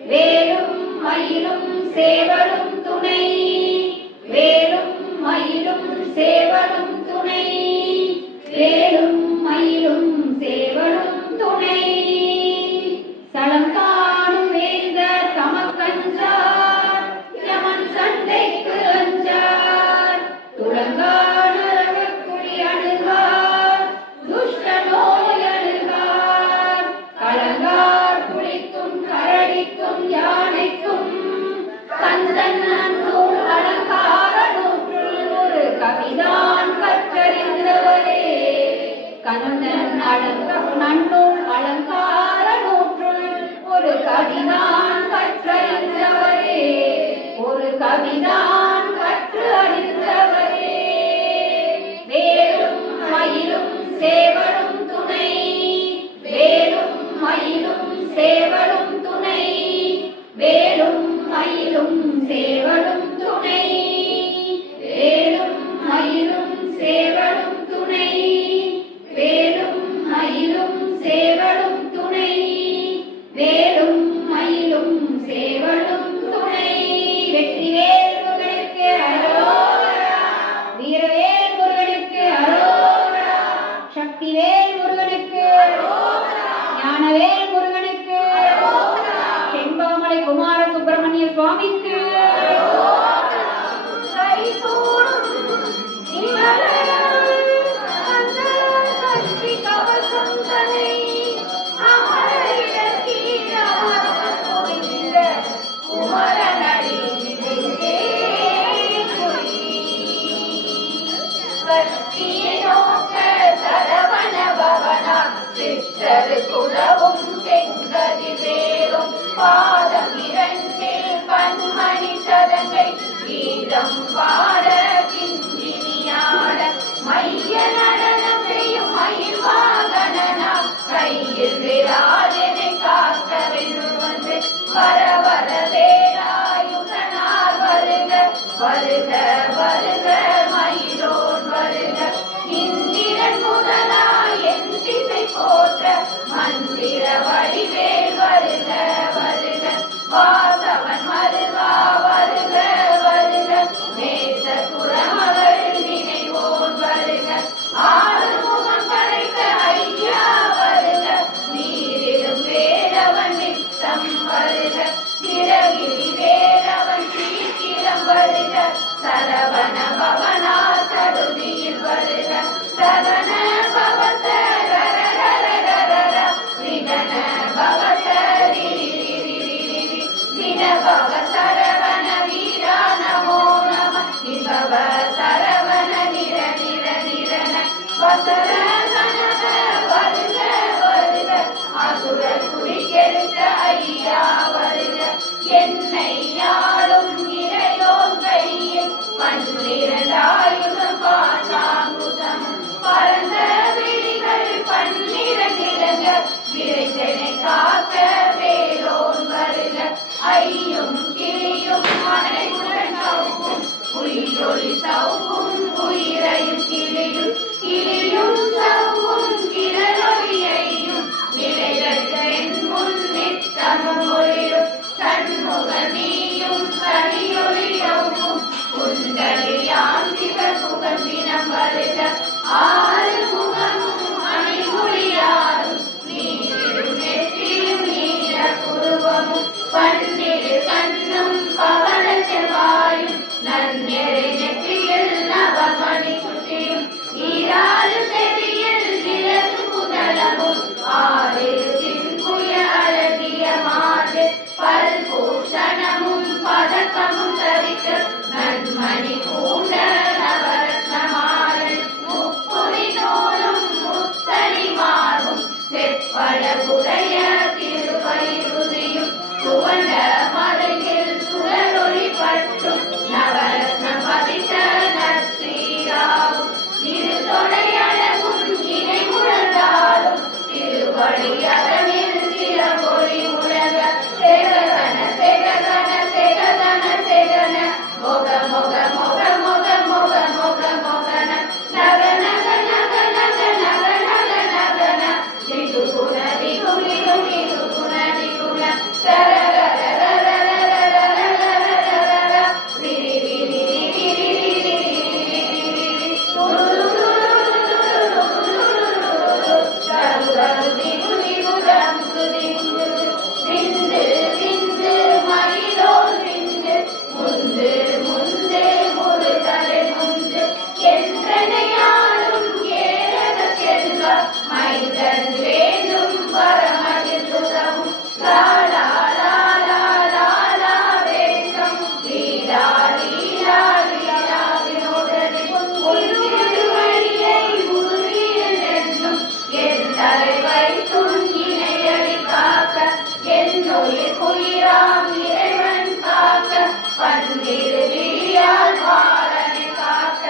வேலும் மயிலும் சேவலும் துணை வேலும் மயிலும் சேவலும் துணை வேலும் மயிலும் சேவலும் துணை சலம் காணும் வேந்த தமக்கஞ்சார் யமன் சண்டைக்கு அஞ்சார் துலங்கான குழி அணுகார் துஷ்ட நோய் அணுகார் கலங்கார் புலிக்கும் கரடிக்கும் யானைக்கும் கந்தன் நன்னூல் அலங்கார நூற்றுள் ஒரு கவிதான் கற்றறிந்தவரே கந்தன் நன்னூல் அலங்கார நூற்றுள் ஒரு கவிதான் கற்றறிந்தவரே ஒரு கவிதான் கற்று அறிந்தவரே வேலும் மயிலும் சேவலும் துணை வேலும் மயிலும் சேவலும் துணை வேலும் மயிலும் சேவலும் துணை வேலும் மயிலும் சேவலும் துணை வேலும் மயிலும் சேவலும் துணை வேலும் மயிலும் சேவலும் துணை வெற்றிவேல் முருகனுக்கு அரோகரா வீரவேல் முருகனுக்கு அரோகரா சக்திவேல் முருகனுக்கு அரோகரா ஞானவேல் முருகனுக்கு அரோகரா செண்பகமலை குமார சுப்பிரமணிய சுவாமிக்கு அரோகரா கைகூடும் இவளை கந்தி கவசம் தனை குமரனடி நோக்க சரவண பவனா சிஸ்டர் குலவும் செங்கதி வேலும் பாதம் இரண்டு மணிச்சதங்கை கீதம் பாட கிங்கினியாட மைய நடனம் செய்யும் மயில் வாகனனா கையில் விராஜனை காக்க வென்று வர வர வேலாயுதனார் வருக வருக வருக மயிலோன் வருக இந்திரன் முதலாய் என் திசை போற்ற மந்திர வடிவேல் வருக வருக வாசவன் மருகா வருக வருக நேச குலமகள் நினைவோன் வருக ஆறுமுகம் படைத்த ஐயா வருக நீரிடும் வேலவன் நித்தம் வருக சிறகிரி வேலவன் சீக்கிரம் வருக சரவண பவனா சடுதியில் வருக சரண பவச விகன பவச வினபவ சரவண வீரா நமோ நம விபவ சரவண நிர நிர நிரன வசர கனக வருக வருக அசுர குறிக்கெடுத்த ஐயா வருக என்னை யாடும் இறையோன் கையில் பன்னிரண்டாயுதம் பாசாங்குசம் பரந்த விழிகள் பன்னிரண்டிலங்க விரைந்தனை காக்க வேலோன் வருக ஐயும் கிளியும் மனைவுடன் சவுக்கும் உயிரொளி சவுக்கும் உயிரையும் கிளியும் கிளியும் சவுக்கும் கிளரொளியையும் விளைகட்ட என் முன் நித்தமும் ஒளிரும் சண்முக நீயும் கலியொளியவும் குண்டலியாம் சிவசுகம் தினம் வருக ஆறு முகமும் அணிமொழியாரும் நீரிடும் நெற்றியும் நீல புருவமும் பன்னிரு கண்ணும் பவள செவ்வாயும் நன்னெறி நெற்றியில் நவமணி சுட்டியும் ஈராறு செவியில் இலகு புதளமும் ஆறிரு சின்புய அழகிய மாது பல்பூஷணமும் பதக்கமும் தரிக்க நன்மணி பூண்ட நவரத்னமாறன் முப்புரி நூலும் முத்தரி மார்பும் செப்பட புடைய திருவயிறுதியும் சுவண்ட மருங்கில் சுடரொளி பட்டும் நவரத்னம் பதித்த நற்சீராவும் இரு தொடை அழகும் இணை முழந்தாலும் திருவடி அதனில் சிறபொழி உலக செககன செககன செககன செகன மொக மொக மொக மொக மொக மொக மொகன நக நக நக நக நக நக நகன திகு குண திகு திகு திகு குண திகுண சர ரர ரர ரர ரர ரர ரர விரி விரி விரி விரி விரி விரி சரு திகு திகு தங்கு திங்கு விந்து விந்து மயிலோன் விந்து முந்து முந்து முருகலை முந்து என்றனையாளும் ஏரக செல்வ மைந்தன் வேண்டும் பரமதில் சுதவும் லாலா லாலா லாலா வேஷம் லீலா லீலா லீலா வினோதனை திருவழியை உறுதியில் என்னும் என் தலை வைத்தும் இணையடி காக்க என் உயிர் குயிராம் இறைவன் காக்க பன்னிரு விழியால் பாலனை காக்க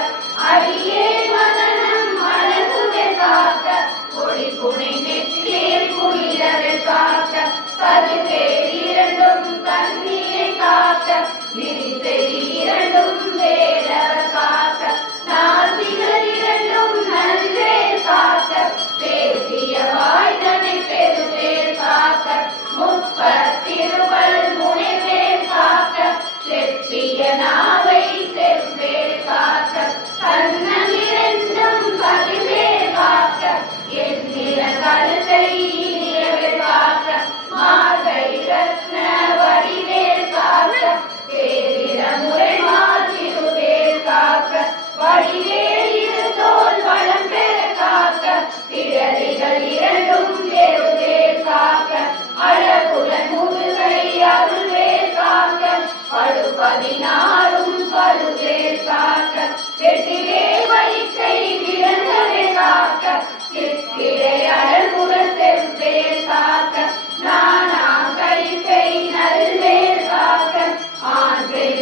அடியே மதனம் அழகுவே காக்க கொடி புனை நெற்றியில் குயிலவை காக்க கதிர்வேல் இரண்டும் கண்ணியை காக்க விரிசை இரண்டும் வேலவர் காக்க நாசிகள் இரண்டும் நல்வேல் காக்க பேசிய வாய்தனை பெருவேல் காக்க முப்பத்திருவள் முனைவேல் காக்க செப்பிய நாவை செவ்வேல் காக்க கண்ணமிரண்டும் கதிர்வேல் காக்க எந்திர கழுத்தை இனியவேல் காக்க மார்கை ரத்ன வடிவேல் காக்க தேரிர முறை மாற்றிருவேல் காக்க வடிவேல் இரு தோல் வளம் பெற காக்க இடரிகள் இரண்டும் பெருவேல் காக்க அழகுடன் முதுகை அருள்வேல் காக்க படு16 பழுவேல் காக்க வெற்றிவேல் வலிக்கை விளங்கவே காக்க சிற்கிடை அழகுற செவ்வேல் காக்க நானா கைப்பை நல்வேல் காக்க ஆண்கள்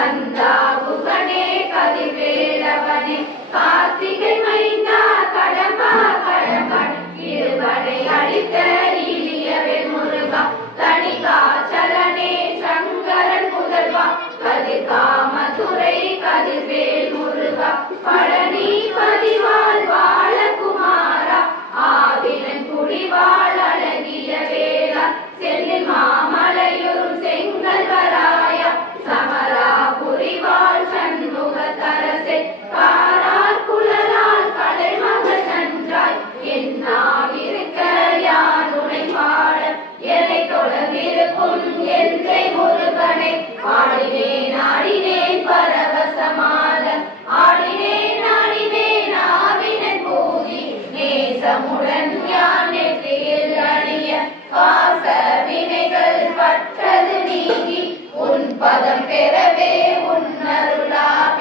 கந்தா குகனே கதிர்வேலவனே கார்த்திகை மைந்தா கடம்பா கடம்பா இருவரை அளித்த இளியவேல் முருகா தணிகாச்சலனே சங்கரன் முதல்வா கதிர்காமதுரை கதிர்வேல் முருகா பழனி பதிவாள் வாழகுமாரா ஆவினன் குடிவாள் அழகிய வேளா செல்லில் மாமலையூர் செங்கல்வராயா சமரா புரிவாள் சண்முக தரசே காரார் குழலால் கலைமகள் நன்றாய் என்னாவிருக்க யான் உனை பாட எல்லை தொடர்ந்திருக்கும் எந்தை முருகனை பாடினேன் ஆடினேன் பரவசமாக ஆடினேன் ஆடினேன் ஆவினன் பூதி நேசமுடன் யான் நெற்றியில் அணிய பாச வினைகள் பற்றது நீங்கி உன் பதம் பெறவே உன்னருளாக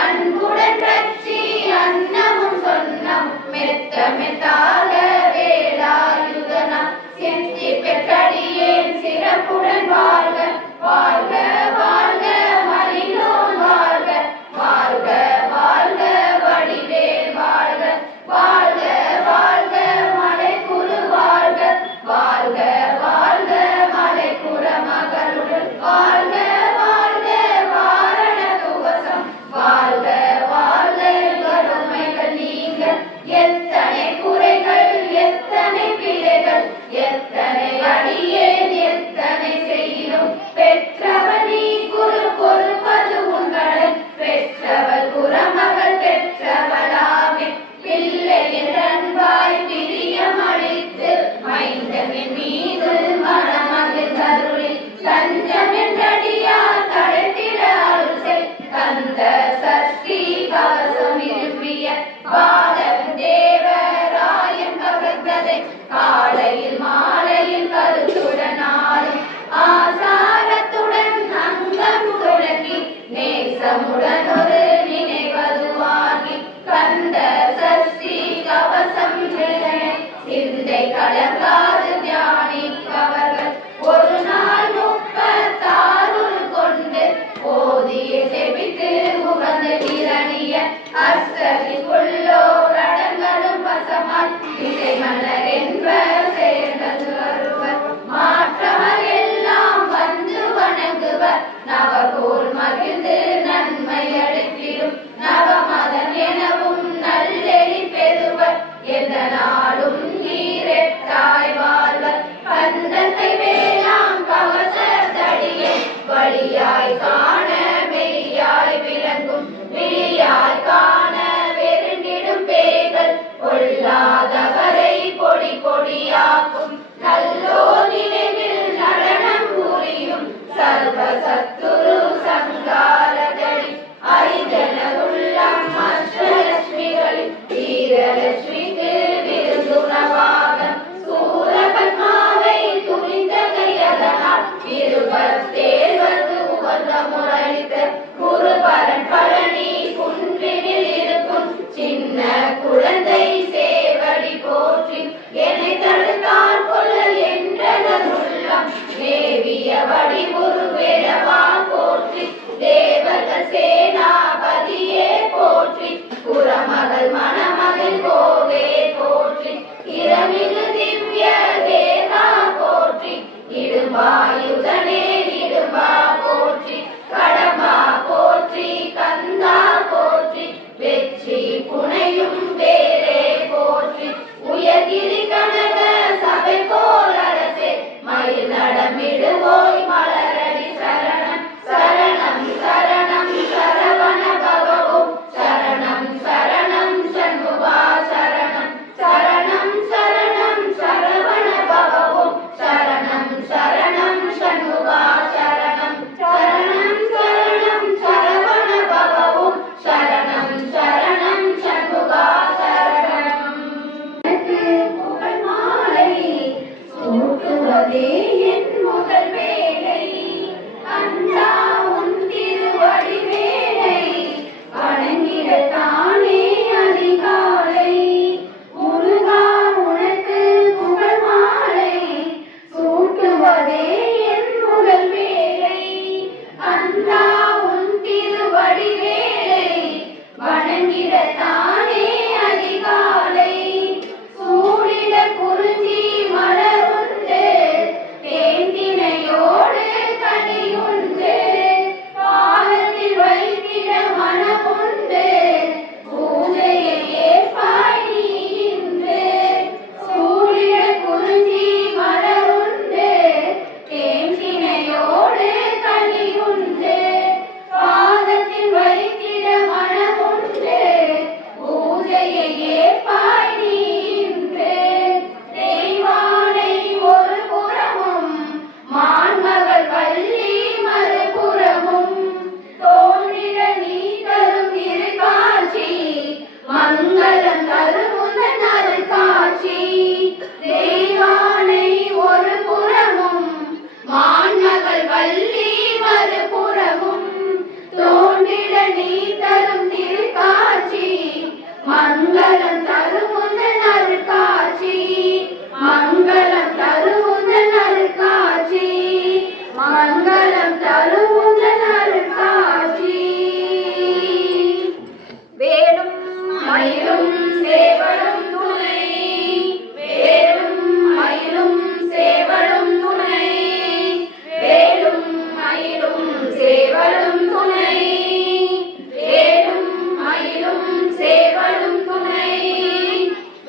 அன்புடன் ரட்சி அன்னமும் சொன்னம் மெத்த மெத்தாக வேலாயுதனா சித்தி பெற்றடியேன் சிறப்புடன் வாழ்க வாழ்க வாழ்க மலினோன் வாழ்க வாழ்க வாழ்க வடிவேல் வாழ்க வாழ்க வாழ்க மலைக்குரு வாழ்க வாழ்க வாழ்க மலைக்குற மகளுடன் வாழ்க வாழ்க வாரண துவசம் வாழ்க வாழ்க வறுமைகள் நீங்க எத்தனை குறைகள் எத்தனை பிழைகள் எத்தனை அடியேன் எத்தனை செய்யும் பெற்றவள் நீ குரு பொறுப்பது உங்களை பெற்றவள் குறமகள் பெற்றவளாமே பிள்ளையின் அன்பாய் பிரியம் அளித்து மைந்தனின் மீது மனமகிழ் கருளில் தஞ்சம் என்றடியார் கடத்திட அருசை கந்த சஷ்டி கவசம் விரும்பிய பாலன் தேவராயன் பகத்ததை காலையில் மாலையில் கருத்துடன் ஆடும் ஆசாரத்துடன் அங்கம் தொடங்கி நேசமுடன் ஒரு நினைவதுவாகி கந்த சஷ்டி கவசம் சிந்தை கலங்காது தியானிப்பவர்கள் ஒரு நாள் 36 கொண்டு போதிய செபித்து உகந்து நிரணிய அஷ்டதிக்குள்ளோர் அடங்களும் பசமாய் இசை மலர் என்ப சேர்ந்தது வருவர் மாற்றவர் எல்லாம் வந்து வணங்குவர் நவகோல் மகிழ்ந்து நன்மை அளிக்க வணங்கிடத்தானே அதிகாலை சூடிட குறிஞ்சி மலருண்டு தேந்தினையோடு கனியுண்டு பாதத்தில் வைத்திட மனமுண்டு பூஜையை ஏற்பாய் நீ இன்று சூடிட குறிஞ்சி மலருண்டு தேந்தினையோடு கனியுண்டு பாதத்தில் வைத்திட மனமுண்டு பூஜையை ஏற்பாய் நீ இன்று தெய்வானை ஒரு புறமும் மான்மகள் வள்ளி மறுபுறமும் தோன்றிட நீ தரும் இரு காட்சி மங்களம் தருமுதன் அருள் காட்சி தெய்வானை ஒரு புறமும் மான்மகள் வள்ளி மறுபுறமும் தோன்றிட நீ தரும் திரு காட்சி மங்களம் தருமுதன் அருள் காட்சி மங்களம் தருமுதன் அருள் காட்சி மங்களம் தருமுதன் அருள் காட்சி வேலும் மயிலும் சேவலும் துணை வேலும் மயிலும் சேவலும் துணை வேலும் மயிலும் சேவலும் துணை வேலும் மயிலும் சேவலும் துணை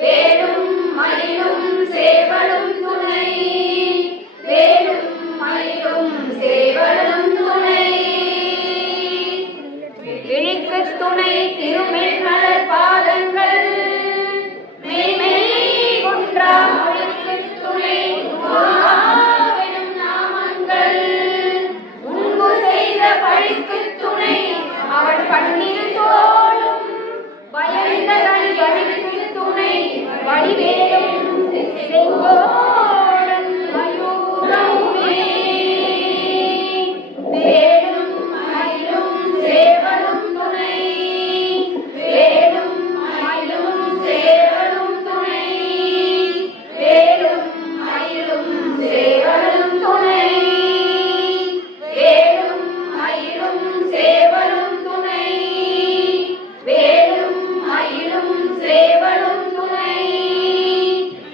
வேலும் மயிலும் சேவலும் துணை வேலும் மயிலும் சேவலும் துணை இழிக்கு துணை திருமென்மலர் பாதங்கள் மேன்மை குன்றா மொழிக்கு துணை முருகாவெனும் நாமங்கள் முன்பு செய்த பழிக்கு துணை அவள் பன்னிரு தோளும் பயந்த கண் பழிக்கு துணை வடிவேலும் செங்கோடன் மயூரமுமே வேலும் மயிலும் சேவலும் துணை வேலும் மயிலும் சேவலும் துணை வேலும் மயிலும் சேவலும் துணை வேலும் மயிலும் சேவலும் துணை வேலும் மயிலும் சேவலும் துணை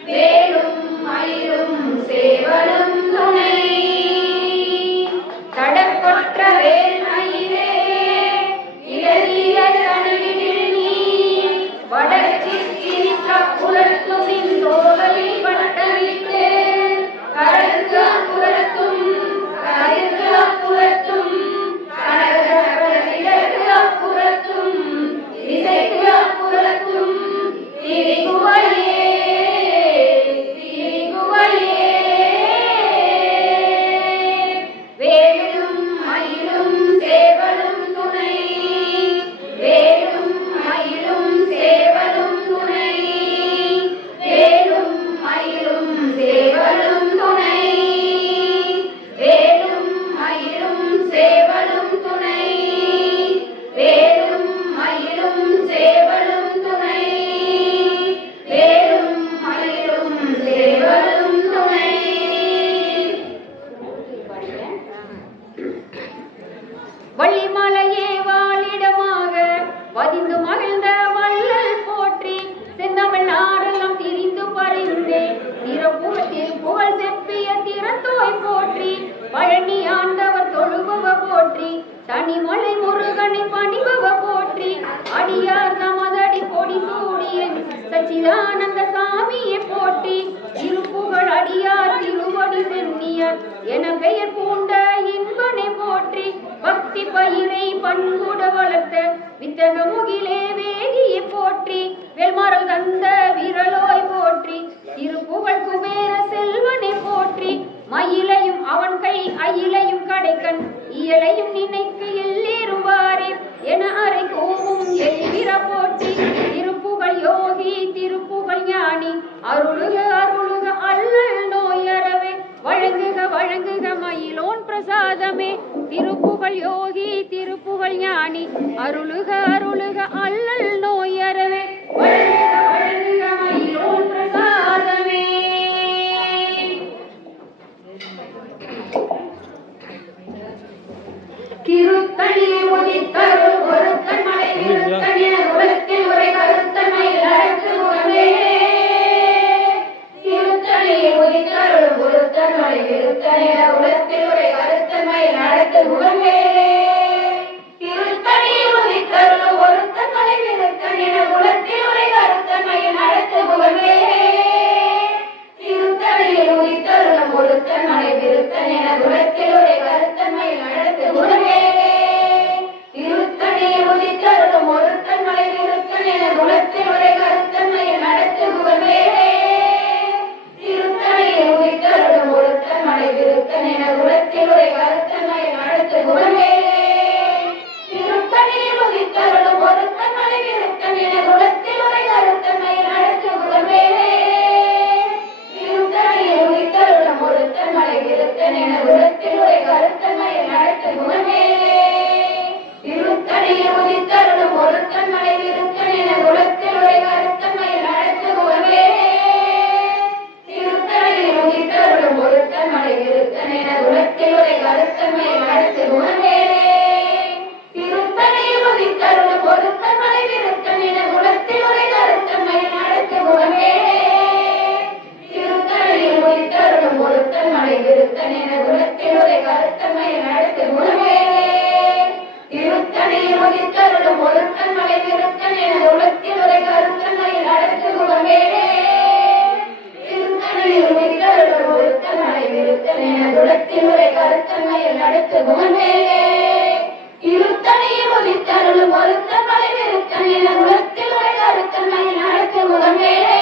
வேலும் மயிலும் சேவலும் துணை தடப்பொற்ற வேல் மயிலே இளநீர தனியில் நீ வடச்சி சிரிக்க புலத்துமின் தோகையில் வட்டமிட்டு கடற்கு அப்புறத்தும் கதிர்க்கு அப்புறத்தும் கடற்கு அப்புறத்தும் இசைக்கு அப்புறத்தும் திரிகுவையே திரிகுவையே வேலும் மயிலும் சேவலும் துணை வேலும் மயிலும் சேவலும் துணை வேலும் மயிலும் சேவலும் துணை வேலும் மயிலும் சேவலும் துணை வேலும் மயிலும் சேவலும் துணை வேலும் மயிலும் சேவலும் துணை வள்ளிமலையே வாழிடமாக பதிந்து மகிழ்ந்த வள்ளல் போற்றி செந்தமிழ் நாடெல்லாம் திரிந்து பறிந்தே திறப்புகத்தில் புகழ் செப்பிய திறத்தோய் போற்றி பழனி ஆண்டவர் தொழுபவ போற்றி தனிமலை முருகனை பணிபவ போற்றி அடியார் தமதடி பொடி சூடிய சச்சிதானந்த சாமியை போற்றி திருப்புகழ் அடியார் திருவடி சென்னியர் என பெயர் பூண்ட இன்பனை போற்றி பக்தி பயிரை பண்புட வளர்த்த வித்தக முகிலே வேதியை போற்றி வெல்மரல் தந்த விரலோய் போற்றி திருப்புகழ் குபேர செல்வனை போற்றி மயிலையும் அவன் கை அயிலையும் கடைக்கண் இயலையும் நினைக்கு எல்லேறும் வாரே என அறை கோவும் எழுவிர போற்றி திருப்புகழ் யோகி திருப்புகழ் ஞானி அருளுக அருளுக அல்லல் நோயறவே வழங்குக வழங்குக மயிலோன் பிரசாதமே திருப்புகழ் யோகி திருப்புகழ் ஞானி அருளுக அருளுக அல்லல் நோயறவே வழங்குக வழங்குக மயிலோன் பிரசாதமே திருத்தணியை உதித்தருள் ஒருத்தன் மலை திருத்தணிய மலை விருத்தன் என குலத்தில் உரை கருத்தன்மையில் நடத்து முகமேலே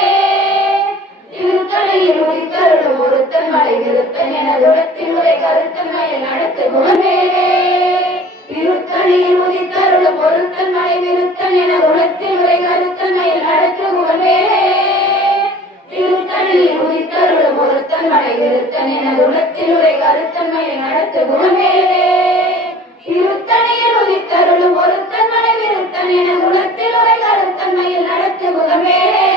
திருத்தணியில் உதித்தருளும் ஒருத்தன் மலை விருத்தன் என குலத்தில் உரை கருத்தன்மையில் நடத்து முகமேலே திருத்தணியில் உதித்தருளும் ஒருத்தன் மலை விருத்தன் என குலத்தில் உரை கருத்தன்மையில் நடத்து முகமேலே திருத்தணியில் உதித்தருளும் ஒருத்தன் மலை விருத்தன் என குலத்தில் உரை கருத்தன்மையில் நடத்து முகமேலே திருத்தணியில் உதித்தருளும் ஒருத்தன் மலை விருத்தன் என குலத்தில் உரை கருத்தன்மையில் நடத்து முகமேலே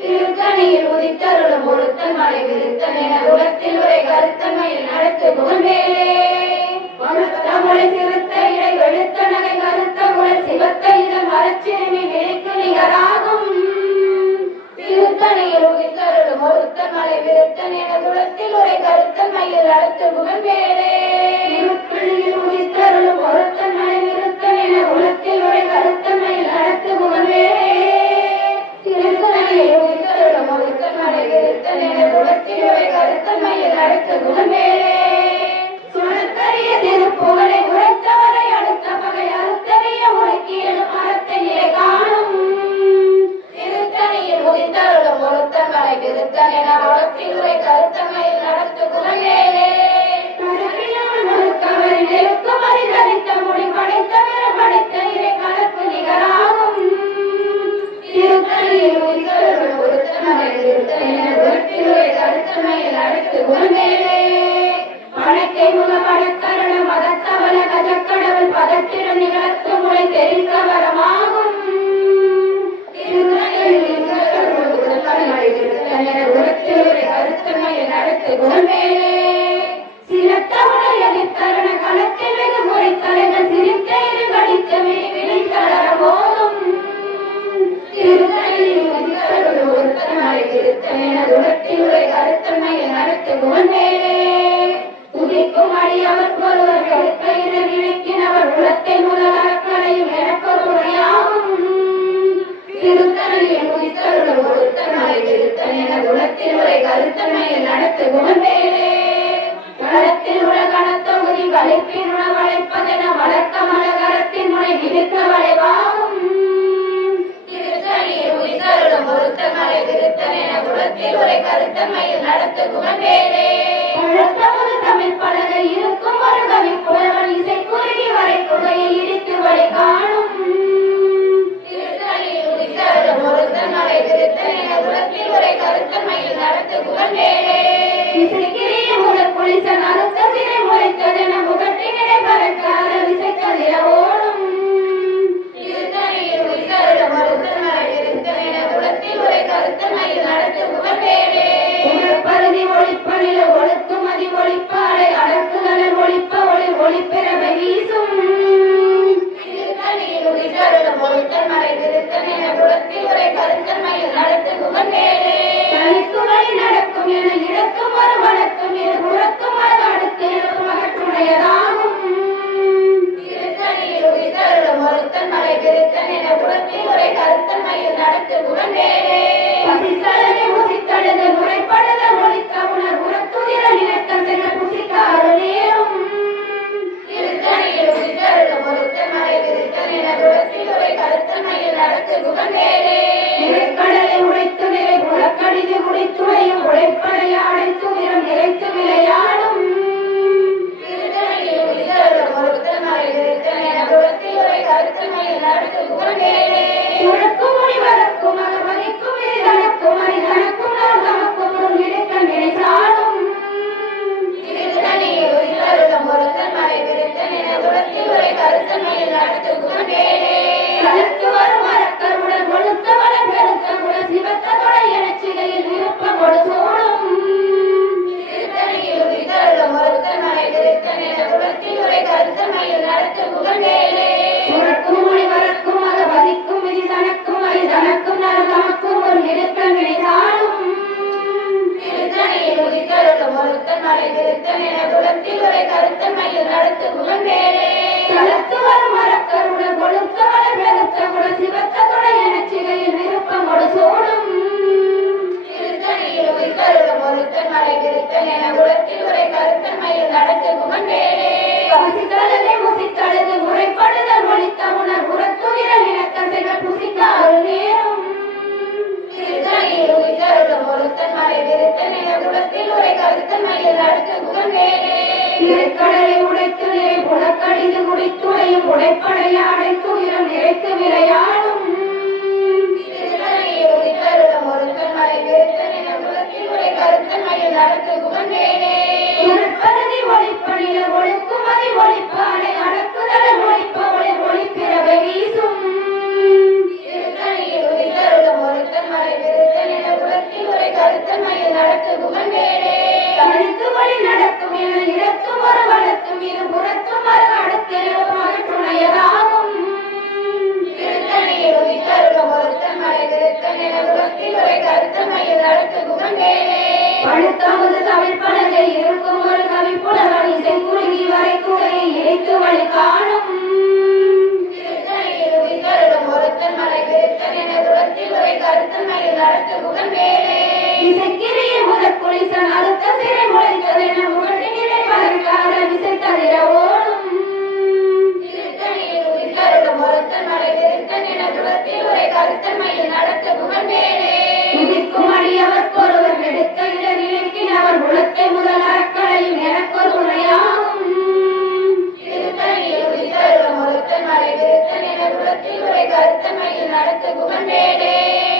திருத்தணியில் உதித்தருளும் ஒருத்தன் மலை விருத்தன் என குலத்தில் உரை கருத்தன்மையில் நடத்து முகமேலே தமிழை சிறுத்த இடை வெளுத்த நகை கருத்த உடல் சிவத்த இதன் மரச்சிறுமி விலைக்கு நிகராகும் திருத்தணியில் உதித்தருளும் ஒருத்தன் மலை விருத்தன் என குலத்தில் உரை கருத்தன்மையில் நடத்து முகமேலே திருத்தணியில் உதித்தருளும் ஒருத்தன் மலை விருத்தன் என குலத்தில் உரை கருத்தன்மையில் நடத்து முகமேலே திருத்தணியில் உதித்தருளும் ஒருத்தன் மலை விருத்தன் என குலத்தில் உரை கருத்தன்மையில் நடத்து முகமேலே சுழத்தறிய திருப்புகழை உரைத்தவரை அடுத்த பகை அறுத்தறிய உரைக்கியலும் அறத்தையே காணும் திருத்தணியில் உதித்தருளும் ஒருத்தன் மலை விருத்தன் என குலத்தில் உரை கருத்தன்மையில் நடத்து முகமேலே கவரை நெருக்கும் அறிதறித்த மொழி படைத்தவர படைத்த இறை கலப்பு நிகராகும் திருத்தணியில் உதித்தருளும் ஒருத்தன் மலை விருத்தன் என குலத்தில் உரை கருத்தன்மையில் நடத்து முகமேலே பணத்தை முக படக்கரண மதத்தவள கஜக்கடவுள் பதத்திட நிகழ்த்து முறை தெரிந்த வரமாகும் கருத்தன்மையில் நடத்து குணமேலே சினத்தவளை எதிர்த்தரண களத்தில் வெகு முறை தலைகள் சிரித்த இரு கடித்த விழித்தளர போதும் திருத்தணியில் ஒருத்தன்மை திருத்தன் என குணத்தில் உரை கருத்தன்மையில் நடத்து குணமேலே உதிக்கும் அடியவர் ஒருவர் கருத்தையின நினைக்கினவர் உலத்தை முதல் அறக்கலையும் எனக்கொருமையாகும் திருத்தணியில் உதித்தருளும் ஒருத்தன் மலை விருத்தன் என குணத்தில் உரை கருத்தன்மையில் நடத்து குணமேலே களத்தில் உல கணத்தொகுதி கழிப்பின் உணவழைப்பதென வழக்க மலகரத்தின் முனை விருத்த வளைவாகும் திருத்தணியில் உதித்தருளும் ஒருத்தன் மலை விருத்தன் என குணத்தில் உரை கருத்தன்மையில் நடத்து குணமேலே தமிழ் பலகை இருக்கும் ஒரு கவி புலவன் இசை குறுகி வரை குகையை இடித்து வழி காணும் திருத்தணியில் உதித்தருளும் ஒருத்தன் மலை விருத்தன் என குலத்தில் உரை கருத்தன்மையில் நடத்து குணமேலே இசைக்கிரிய முதல் புலிசன் அறுத்த சிறை முளைத்ததென முகட்டினை பறக்காத விசைக்கதிர ஓடும் திருத்தணியில் உதித்தருளும் ஒருத்தன் மலை விருத்தன் என குலத்தில் உரை கருத்தன்மையில் நடத்து குணமேலே பருதி ஒளிப்பனில ஒழுக்கும் அதி ஒளிப்பாலை அடக்குதலன் ஒளிப்ப ஒளி ஒளிப்பிறவை வீசும் திருத்தணியில் உதித்தருளும் ஒருத்தன் மலை விருத்தன் என குலத்தில் உரை கருத்தன்மையில் நடத்து குணமேலே தனித்துணை நடக்கும் என இடக்கும் ஒரு வழக்கும் இரு குலக்கும் அது அடுத்து மகற்றுடையதாகும் திருத்தணியில் உதித்தருளும் ஒருத்தன் மலை விருத்தன் என குலத்தில் உரை கருத்தன்மையில் நடத்து குணமேலே பசித்தழகை முசித்தழுது முறைப்படுதல் ஒழித்த உணர் உரத்துதிர நினைத்த சென புசிக்காறு நேரும் திருத்தணியில் உதித்தருளும் ஒருத்தன் மலை விருத்தன் என குலத்தில் உரை கருத்தன்மையில் நடத்து குணமேலே நிலைக்கடலை உடைத்து நிலை புலக்கடிது முடித்துறையும் உழைப்படைய அடைத்து நிறம் நிறைத்து விளையாடும் திருத்தணியில் உதித்தருளும் ஒருத்தன் மலை விருத்தன் என குலத்தில் உரை கருத்தன்மையில் நடத்து குணமேலே உழக்கும் மொழி வளர்க்கும் அகமதிக்கும் தனக்கும் அரிதனக்கும் நமக்கும் ஒரு நினைக்க நினைச்சாலும் திருத்தணியில் உதித்தருளும் ஒருத்தன் மலை விருத்தன் என குலத்தில் உரை கருத்தன்மையில் நடத்து குணமேலே கலத்து வரும் அறக்கருடன் ஒழுத்த வளம் பெருத்த குல சிவத்த தொலை எனச்சிகையில் விருப்பம் கொடு சோடும் திருத்தணியில் உதித்தருளும் ஒருத்தன் மலை விருத்தன் என குலத்தில் உரை கருத்தன்மையில் நடத்து குணமேலே உறக்கும் மொழி வரக்கும் அக பதிக்கும் விதி தனக்கும் அரிதனக்கும் நரதமக்கும் ஒரு நிறுத்த நினைத்தாலும் திருத்தணியில் உதித்தருளும் ஒருத்தன் மலை விருத்தன் என குலத்தில் உரை கருத்தன்மையில் நடத்து குணமேலே களத்து வரும் அறக்கருடன் ஒழுத்த வளம் பெருத்த குல சிவத்த தொலை எனச்சிகையில் விருப்பம் கொடு சோடும் திருத்தணியில் உதித்தருளும் ஒருத்தன் மலை விருத்தன் என குலத்தில் உரை கருத்தன்மையில் நடத்து குணமேலே பசித்தழுதை முசித்தழுது முறைப்படுதல் ஒழித்த உணர் உரத்துதி புகழ்வேலே. திரைக்கடலை உடைத்து நிறை புலக்கடிந்து முடித்துடையும் உடைப்படைய அடைத்து உயிரம் நிறைத்து விளையாடும் திருத்தணியில் உதித்தருளும் ஒருத்தன் மலை விருத்தன் என குலத்தில் உரை கருத்தன் மயில் நடத்து புகழ்வேலே. உணர்ப்பதி ஒளிப்பணில ஒழுக்குமதி ஒளிப்பானை அடக்குதல ஒளிப்ப ஒளி ஒளிப்பிறவை வீசும் திருத்தணியில் உதித்தருளும் ஒருத்தன் மலை விருத்தன் என குலத்தில் உரை கருத்தன் மயில் நடத்து புகழ்வேலே. தனித்து வழி நடக்கும் என இடத்தும் ஒரு வளர்த்தும் இரு புறத்தும் ஒரு அடுத்திலும் மகற்றுணையதாகும் திருத்தணியில் உதித்தருளும் ஒருத்தன் மலை விருத்தன் என குலத்தில் உரை கருத்தன் மயில் நடத்து புகழ்வேலே. பழுத்தமுது தமிழ் பலகை இருக்கும் ஒரு கவிப்புலவன் இசைக்குறுகி வரை குகையை இணைத்து வழி காணும் திருத்தணியில் உதித்தருளும் ஒருத்தன் மலை விருத்தன் என குலத்தில் உரை கருத்தன் மயில் நடத்து புகழ்வேலே. இசைக்கிரிய முதற் குளிசன் அழுத்த சிறை முளைத்ததென முகட்டி நிலை பதற்கார விசை தவிர ஓடும் திருத்தணியில் உதித்தருளும் ஒருத்தன் மலை விருத்தன் என குலத்தில் உரை கருத்தன் மயில் நடத்து புகழ்வேலே. உதிக்கும் அடியவர்க்கொருவர் எடுக்க இட நினைக்கினவர் குலத்தை முதல் அறக்களையும் எனக்கொரு துணையாகும் திருத்தணியில் உதித்தருளும் ஒருத்தன் மலை விருத்தன் என குலத்தில் உரை கருத்தன் மயில் நடத்து புகழ்வேலே.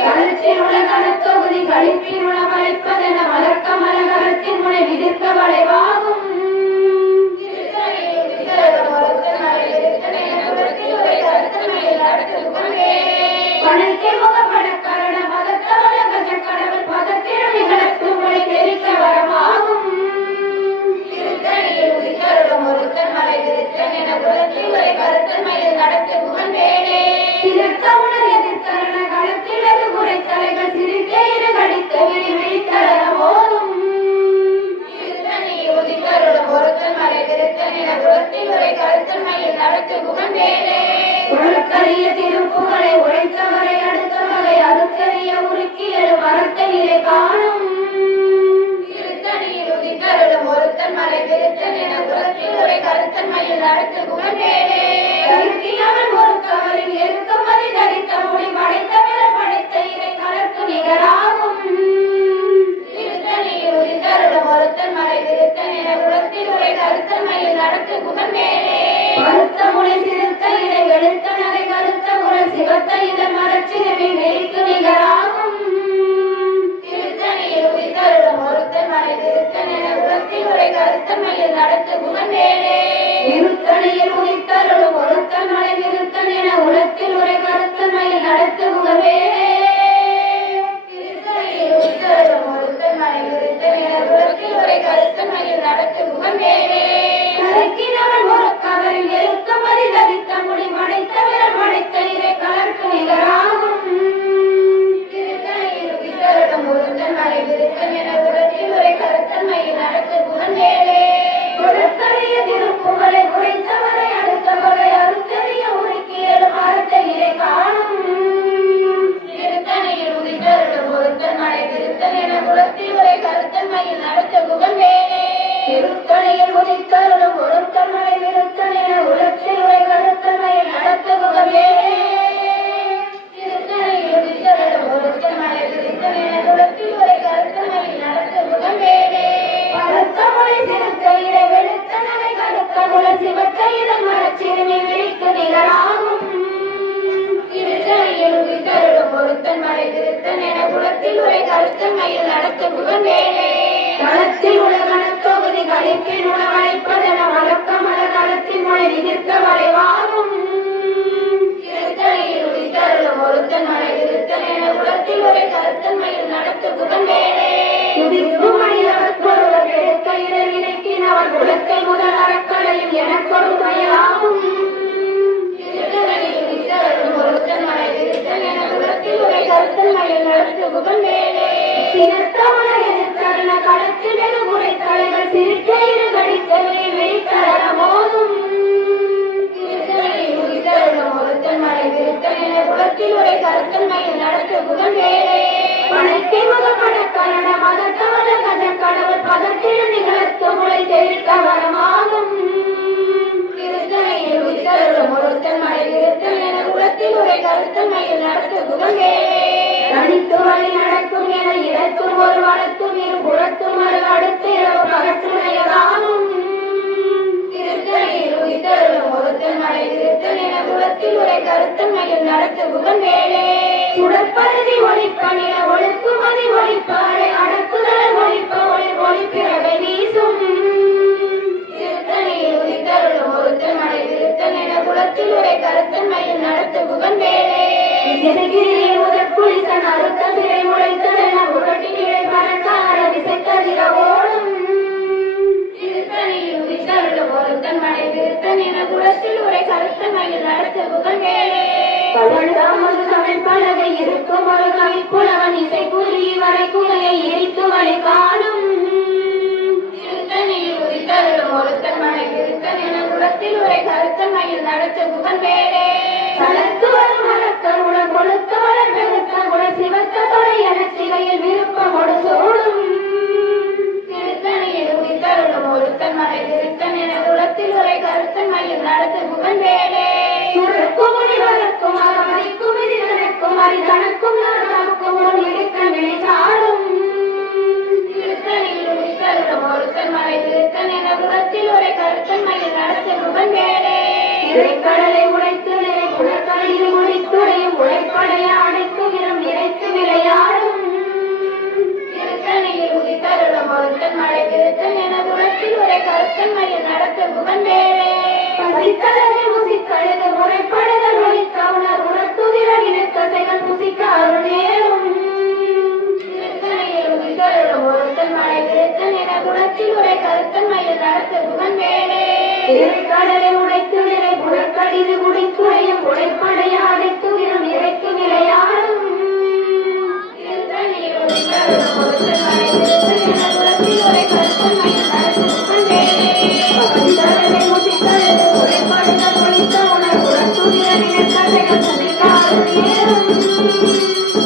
களத்தில் உள்ள கனத்தொகுதி களிப்பில் உள்ள வளைப்பதென வளர்க்க மலகரத்தின் முனை விதிர்க்க வளைவாகும் திருத்தணியில் உதித்தருளும் ஒருத்தன் மலை விருத்தன் என குலத்தில் உரை கருத்தன் மயில் நடத்து புகழ்வேலே. பனைக்கை முகப்பட கரண மதத்தவள கஜ கடவுள் பதத்திடம் நிகழத்து முனை தெரிக்க வரமாகும் திருத்தணியில் உதித்தருளும் ஒருத்தன் மலை விருத்தன் என குலத்தில் உரை கருத்தன் மயில் நடத்து புகழ்வேலே. சிறக்க உணர் எதிர்த்தரண களத்திலது குறைத்தலைகள் சிரித்தே இரு கடித்த விழி விழித்தளர போதும் திருத்தணியில் உதித்தருளும் ஒருத்தன் மலை விருத்தன் என குலத்தில் உரை கருத்தன் மயில் நடத்து புகழ்வேலே. உலக்கரிய திருப்புகளை உழைத்தவரை அடுத்த வகை அறுக்கரிய உருக்கி எழு மரத்தை நிலை காணும் திருத்தணியில் உதித்தருளும் ஒருத்தன் மலை விருத்தன் என குலத்தில் உரை கருத்தன் மயில் நடத்து புகழ்வேலே. தருக்கியவன் ஒரு கவரில் எருக்கமதி தரித்த முடி படைத்த பிறர் படைத்த இறை கலர்க்கு நிகராகும் திருத்தணியில் உதித்தருளும் ஒருத்தன் மலை விருத்தன் என குலத்தில் உரை கருத்தன் மயில் நடத்து புகழ்வேலே. பருத்த முனை சிறுத்த இடை வெளுத்த நகை கருத்த குரல் சிவத்த இதழ் மரச்சிறுமி வெளிக்கு நிகராகும் திருத்தணியில் உதித்தருளும் ஒருத்தன் மலை விருத்தன் என குலத்தில் உரை கருத்தன் மயில் நடத்து புகழ்வேலே. திருத்தணியில் உதித்தருளும் ஒருத்தன் மலை விருத்தன் என உலத்தில் உரை கருத்தன் மயில் நடத்து புகழ்வேலே. திருத்தணியில் உதித்தருளும் ஒருத்தன் மலை விருத்தன் என குலத்தில் உரை கருத்தன் மயில் நடத்து புகழ்வேலே. கருக்கினவன் ஒரு கவரில் எருக்கமதி தரித்த முடி படைத்த விரல் படைத்த இறை கலர்க்கு நிகராகும் திருத்தணியில் உதித்தருளும் ஒருத்தன் மலை விருத்தன் என குலத்தில் உரை கருத்தன் மயில் நடத்து புகழ்வேலே. உலக்கரிய திருப்புகளை உரைத்தவரை அடுத்த வகை அறுத்தறிய உருக்கி எழு மரத்தை நிலை காணும் திருத்தணியில் உதித்தருளும் ஒருத்தன் மலை விருத்தன் என குலத்தில் உரை கருத்தன் மயில் நடத்து புகழ்வேலே. திருத்தணியில் உதித்தருளும் ஒருத்தன் மலை விருத்தன் என உலத்தில் உரை கருத்தன் மயில் நடத்து புகழ்வேலே. திருத்தணியில் உதித்தருளும் ஒருத்தன் மலை விருத்தன் என குலத்தில் உரை கருத்தன் மயில் நடத்து புகழ்வேலே. பருத்த முனை சிறுத்த இட வெளுத்த நகை கருத்த குரல் சிவத்த இதழ் மரச்சிறுமி விழிக்கு நிகராகும் திருத்தணியில் உதித்தருளும் ஒருத்தன் மலை விருத்தன் என குலத்தில் உரை கருத்தன் மயில் நடத்து புகழ்வேலே. களத்தில் உள்ள கனத்தொகுதி களிப்பில் உணவழைப்பதென வழக்க மலகளத்தின் முனை விதிர்க்க வளைவாகும் திருத்தணியில் உதித்தருளும் ஒருத்தன் மலை விருத்தன் என குலத்தில் உரை கருத்தன் மயில் நடத்து புகழ்வேலே. துதிக்கும் அடியவர்க்கொருவர் எடுக்க இட நினைக்கினவர் குலத்தை முதல் அறக்களையும் எனக்கொரு துணையாகும் திருத்தணியில் உதித்தருளும் ஒருத்தன் மலை விருத்தன் என குலத்தில் உரை கருத்தன் மயில் நடத்து புகழ்வேலே. சினத்த உலக எதிர்த்தருண களத்தில் வெகு குறைத்தலைகள் சிரிக்க இரு கடித்த விழி விழித்தளர போதும் திருத்தணியில் உதித்தருளும் ஒருத்தன் மலை விருத்தன் என குலத்தில் உரை கருத்தன் மயில் நடத்து புகழ்வேலே. பனைக்கை முகப்பட கரண மதத்தவள கஜ கடவுள் பதத்திலும் நிகழத்து முளை தெரிக்க வரமாகும் திருத்தணியில் உதித்தருளும் ஒருத்தன் மலை விருத்தன் என குலத்தில் உரை கருத்தன் மயில் நடத்து புகழ்வேலே. தனித்து வழி நடக்கும் என இடத்தும் ஒரு வளத்தும் இரு புறத்தும் ஒரு அடுத்து இரவு பகற்றுணையதான மலையில் நடத்து புகழ்வேலே சுடற்பருதி ஒளிப்பணிய ஒழுக்குமதி ஒளிப்பாறை அடக்குதல் ஒளிப்ப ஒளி ஒளிப்பிறவை வீசும் திருத்தணியில் உதித்தருளும் ஒருத்தன் மலை திருத்தன் என குலத்தில் உரை கருத்தன் மயில் நடத்து புகழ்வேலே எதிரியை முதற்குளித்தன் அறுத்த சிறை முளைத்ததென உரட்டினிடை பறக்கார விசைத்ததிர ஓடும் திருத்தணியில் உதித்தருளும் ஒருத்தன் மலை திருத்தன் என குலத்தில் உரை கருத்தன் மயில் நடத்து புகழ்வேலே பழந்தாமது தமிழ்பலகை இருக்கும் ஒரு கவிப்புலவன் இசை புலி வரை குலையை எரித்து வழி காணும் திருத்தணியில் உதித்தருளும் ஒருத்தன் மலை திருத்தன் என குலத்தில் உரை கருத்தன் மயில் நடத்து புகழ்வேலே தளர்த்து வரும் மரக்கருண கொழுத்த வளர் பெருத்த குண சிவத்த தொலை என சிகையில் விருப்பமோடு சூடும் திருத்தணியில் உதித்தருளும் ஒருத்தன் மலை திருத்தன் என குலத்தில் உரை கருத்தன் மயில் நடத்து புகழ்வேலே சுருக்குமுடி வளர்க்கும் அறமதிக்கும் இது நடக்கும் அறி தனக்கும் நமக்கும் ஒரு இடுக்க விழிசாடும் திருத்தணியில் உதித்தருளும் ஒருத்தன் மலை திருத்தன் என குலத்தில் உரை கருத்தன் மயில் நடத்து புகழ்வேலே இறைக்கடலை உடைத்து நிறை புனர்கலையில் முடித்துடையும் உழைப்படைய அடைத்து விரம் நிறைத்து விளையாடும் திருத்தணியில் உதித்தருளும் ஒருத்தன் மலை திருத்தன் என குலத்தில் உரை கருத்தன் மயில் நடத்து புகழ்வேலே பசித்தலகை முசித்தழுது முறைப்படுதல் ஒழிக்க உணர் உணர்த்துதிர இனக்கதைகள் முசிக்க அருள் நேரும் திருத்தணியில் உதித்தருளும் ஒருத்தன் மலை திருத்தன் என குலத்தில் உரை கருத்தன் மயில் நடத்து புகழ்வேலே இறைக்கடலை உடைத்து நிறை புனர்கடிது குடித்துடையும் உழைப்படைய அடைத்து விரம் இறைக்கு விளையாடும் திருத்தணியில் உதித்தருளும் ஒருத்தன் மலை திருத்தன் என குலத்தில் உரை கருத்தன் மயில் நடத்து புகழ்வேலே பசித்தலகை முசித்தழுது முறைப்படுதல் ஒழிக்க உணர் உணர்த்துதிர இனக்கதைகள் முசிக்க அருள் நேரும்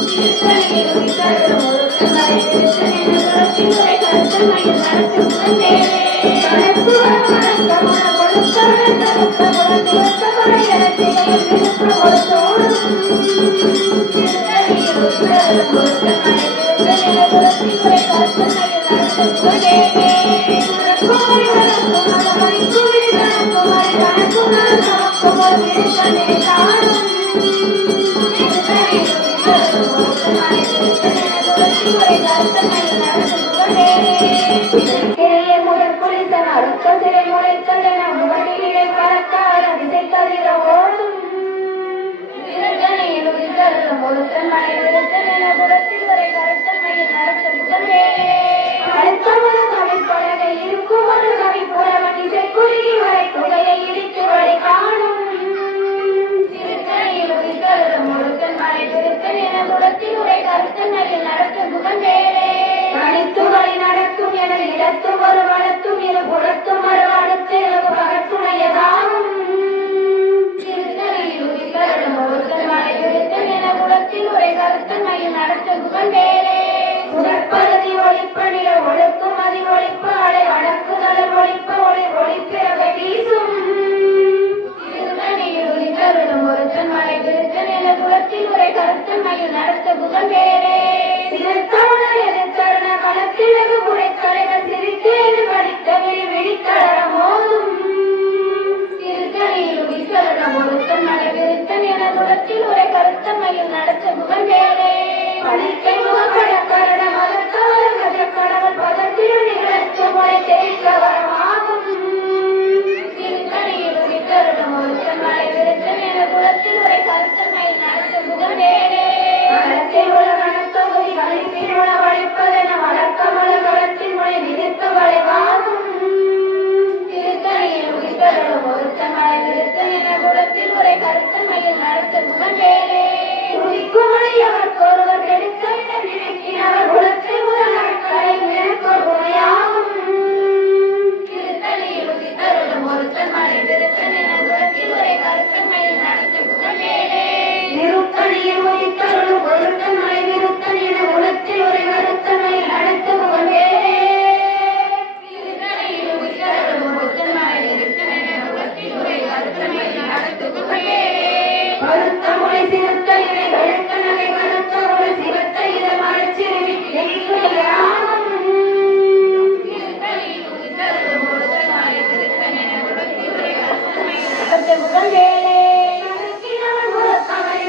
திருத்தணியில் உதித்தருளும் ஒருத்தன் மலை திருத்தன் என குலத்தில் உரை கருத்தன் மயில் நடத்து புகழ்வேலே தனக்கு வரும் மரக்கருண கொழுத்த வளர் பெருத்த குண சிவத்த தொலை என சிகையில் விருப்பமோடு சூடும் திருத்தணியில் உதித்தருளும் ஒருத்தன் மலை திருத்தன் என குலத்தில் உரை கருத்தன் மயில் நடத்து புகழ்வேலே சுடற்குமுடி வளர்க்கும் அறமதிக்கும் இது நடக்கும் அறி தனக்கும் நமக்கும் ஒரு இடுக்க விழிசாடும் திருத்தணியில் உதித்தருளும் ஒருத்தன் மலை திருத்தன் என குலத்தில் உரை கருத்தன் மயில் நடத்து புகழ்வேலே இதற்கிடையே முதற்குளித்தன் அறுத்த சிறை முளைத்தல் என முகட்டிலே பறக்கார விசைத்ததிர ஓடும் திருத்தணியில் உதித்தருளும் ஒருத்தன் மலை திருத்தன் என குலத்தில் உரை கருத்தன் மயில் நடத்து புகழ்வேலே அடுத்தமது தமிழ்பலகை இருக்கும் ஒரு கவிப்புலவன் இசை குறுகி வரை குகையை இடித்து வழி காணும் திருத்தணியில் உதித்தருளும் ஒருத்தன் மலை திருத்தன் என குலத்தில் உரை கருத்தன் மயில் நடத்து புகழ்வேலே அணித்து வழி நடக்கும் என இடத்தும் ஒரு வளத்தும் இரு புறத்தும் ஒரு அடுத்து பகற்றுணையதாகும் திருத்தணியில் உதித்தருளும் ஒருத்தன் மலை திருத்தன் என குலத்தில் உரை கருத்தன் மயில் நடத்து புகழ்வேலே உடற்பருதி ஒளிப்பணிய ஒழுக்கும் அதி ஒழிப்பு அலை அடக்குதல் ஒழிப்ப ஒளி ஒளிப்பிறவை வீசும் திருத்தணியில் உதித்தருளும் ஒருத்தன் மலை திருத்தன் என குலத்தில் உரை கருத்தன் மயில் நடத்து புகழ்வேலே சிறுத்தவண எதிர்த்தருண களத்தில் வெகு புடைக்கலைகள் சிரித்தேது படித்த விழி விழித்தளர மோதும் திருத்தணியில் உதித்தருளும் ஒருத்தன் மலை திருத்தன் என குலத்தில் உரை கருத்தன் மயில் நடத்து புகழ்வேலே பழிக்கை முகப்பட கருண மதக்கவல கஜக்கடவுள் பதத்திலும் நிகழ்த்து முறை தெரிக்க வரமாகும் திருத்தணியில் உதித்தருளும் ஒருத்தன் மலை திருத்தன் என குலத்தில் உரை கருத்தன் மயில் நடத்து புகழ்வேலே களத்தில் உள்ள கணத்தொகுதி கழிப்பில் உள்ள வழிப்பதென வழக்கமுள்ள களத்தின் மொழி விதித்த வளைவாகும் திருத்தணியில் உதித்தருளும் ஒருத்தன் மலை திருத்தன் என குலத்தில் உரை கருத்தன் மயில் நடத்து புகழ்வேலே துதிக்குமணியவர்க்கு ஒருவர் கெடுக்க என நினைக்கினவர் குலத்தில் முதல் அறக்கலை நினைப்போர் துணையாகும் திருத்தணியில் உதித்தருளும் ஒருத்தன் மலை திருத்தன் என குலத்தில் உரை கருத்தன் மயில் நடத்து புகழ்வேலே திருத்தணியில் உதித்தருளும் ஒருத்தன் மலை விருத்தன் என குலத்தில் ஒரு கருத்தனை நடத்து புகழ்வேலே திருத்தணியில் உதித்தருளும் ஒருத்தன் மலை திருத்தன் என குலத்தில் உரை கருத்தன் மயில் நடத்து புகழ்வேலே கருத்த மொழி சிறுத்த இறை வெளுத்த நகை கருத்த ஒரு சிவத்த இதம் அழைச்சிறுமி எங்குகிறாகும் திருத்தணியில் உதித்தருளும் ஒருத்தன் மலை திருத்தன் என குலத்தில் உரை கருத்தன் மயில் நடத்து நடத்து புகழ்வேலே நடக்கினவன் முழக்கமறி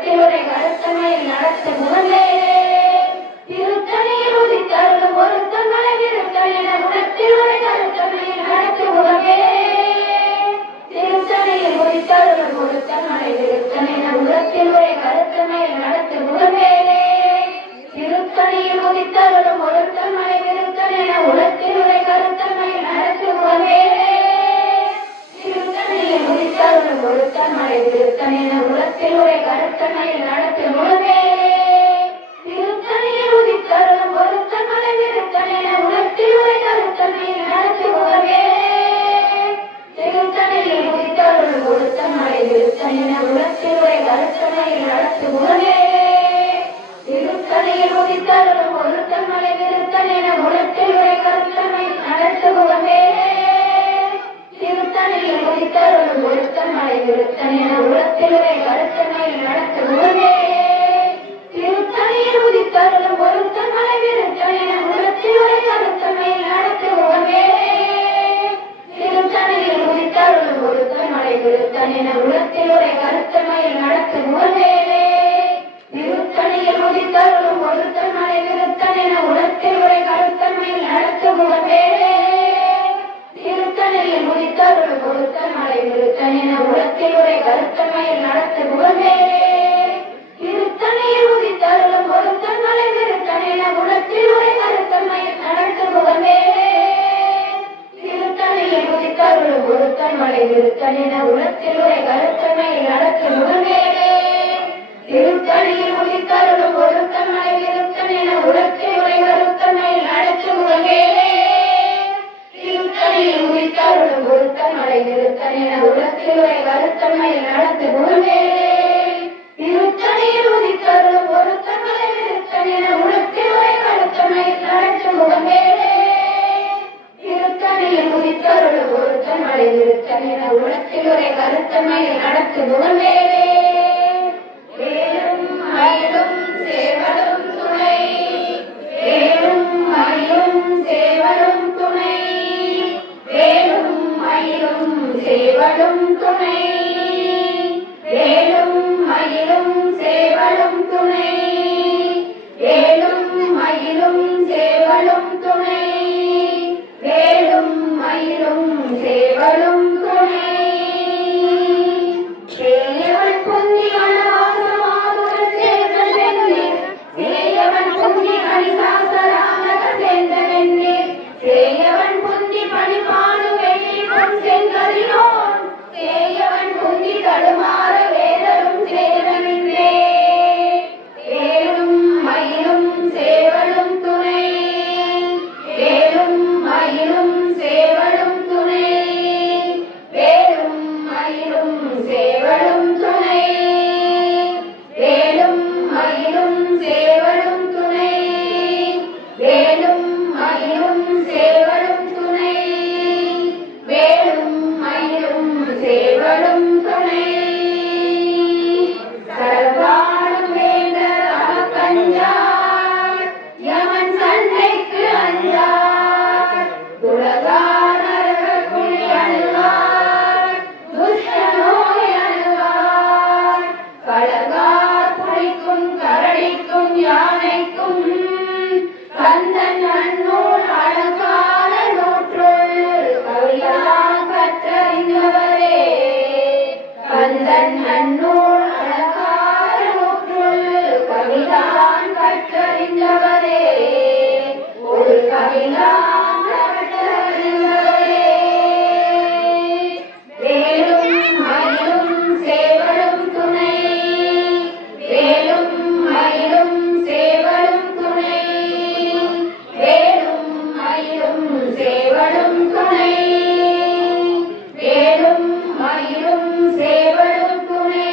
உலத்தில் உரை கருத்தமையில் நடத்த முகமேலே திருத்தணியில் உதித்தருளும் ஒருத்தன் மலை விருத்தன் என உலத்தில் உரை கருத்தமையில் நடத்த முகமேலே திருத்தணியில் உதித்தருளும் ஒருத்தன் மலை விருத்தன் என உலத்தில் உரை கருத்தமையில் நடத்த முகமேலே திருத்தணியில் உதித்தருளும் ஒருத்தன் மலை விருத்தன் என உலத்தில் உரை கருத்தமையில் நடத்த முகமேலே திருத்தணியில் உதித்தருளும் ஒருத்தன் மலை விருத்தன் என உலத்தில் உரை கருத்தமையில் நடத்த முகமேலே திருத்தணியில் உதித்தருளும் ஒருத்தன் மலை விருத்தன் என உலத்தில் உரை கருத்தமையில் நடத்த முகமேலே திருத்தணியில் உதித்தருளும் ஒருத்தன் மலை விருத்தன் என உலத்தில் உரை கருத்தமையில் நடத்த முகமேலே திருத்தணியில் உதித்தருளும் ஒருத்தன் மலை விருத்தன் என உலத்தில் உரை கருத்தமையில் நடத்த முகமேலே திருத்தணியில் உதித்தருளும் ஒருத்தன் மலை விருத்தன் என உலத்தில் உரை கருத்தமையில் நடத்த முகமேலே திருத்தணியில் உதித்தருளும் ஒருத்தன் மலை விருத்தன் என உலத்தில் உரை கருத்தமையில் நடத்த முகமேலே திருத்தணியில் உதித்தருளும் ஒருத்தன் மலை விருத்தன் என உலத்தில் உரை கருத்தமையில் நடத்த முகமேலே திருத்தணியில் உதித்தருளும் ஒருத்தன் மலை விருத்தன் என உலத்தில் உரை கருத்தமையில் நடத்த முகமேலே திருத்தணியில் உதித்தருளும் ஒருத்தன் மலை விருத்தன் என உலத்தில் உரை கருத்தமையில் நடத்த முகமேலே திருத்தணியில் உதித்தருளும் ஒருத்தன் மலை விருத்தன் என உலத்தில் உரை கருத்தமையில் நடத்த முகமேலே திருத்தணியில் உதித்தருளும் ஒருத்தன் மலை விருத்தன் என உலத்தில் உரை கருத்தமையில் நடத்த முகமேலே திருத்தணியில் உதித்தருளும் ஒருத்தன் மலை விருத்தன் என உலத்தில் உரை கருத்தமையில் நடத்த முகமேலே திருத்தணியில் உதித்தருளும் ஒருத்தன் மலை விருத்தன் என உலத்தில் உரை கருத்தமையில் நடத்த முகமேலே திருத்தணியில் உதித்தருளும் ஒருத்தன் மலை விருத்தன் என உலத்தில் உரை கருத்தமையில் நடத்த முகமேலே திருத்தணியில் உதித்தருளும் ஒருத்தன் மலை விருத்தன் என உலத்தில் உரை கருத்தமையில் நடத்த முகமேலே வேலும் மயிலும் சேவலும் துணை வேலும் மயிலும் சேவலும் துணை வேலும் மயிலும் சேவலும் துணை வேலும் மயிலும் சேவலும் துணை வேலும் மயிலும் சேவலும் துணை வேலும் மயிலும் சேவலும் துணை சேயவன் பொன்னி வனவாசமாதுடன் சேர்ந்த வெண்ணீர் சேயவன் பொன்னி அணிசாசரானக சேர்ந்த வெண்ணீர் சேயவன் பொன்னி பணிபாடு வெள்ளி பொன் செங்கதிரோன் சேயவன் பொன்னி தடுமாற வேதரும் சேரவில்லை வேலும் மயிலும் சேவலும் துணை வேலும் மயிலும் சேவலும் துணை வேலும் மயிலும் சேவலும் துணை வேலும் மயிலும் சேவலும் துணை வேலும் மயிலும் சேவலும் துணை வேலும் மயிலும் சேவலும் துணை சரவாடும் வேந்தர் அமக்கஞ்சார் யமன் சண்டைக்கு அஞ்சார் துலகானர்கள் குழி அணுவார் துஷ்ட நோய் அணுவார் கலகார் புலிக்கும் கரடிக்கும் யானைக்கும் கந்தன் நன்னூல் அலங்கார நூற்றுள் கவியான் கற்றறிந்தவரே கந்தன் நன்னூல் அலங்கார நூற்றுள் கவிதான் கற்றறிந்தவரே ஒரு கவிதான் கற்றறிந்தவரே வேலும் மயிலும் சேவலும் துணை வேலும் மயிலும் சேவலும் துணை வேலும் மயிலும் சேவலும் துணை வேலும் மயிலும் சேவலும் துணை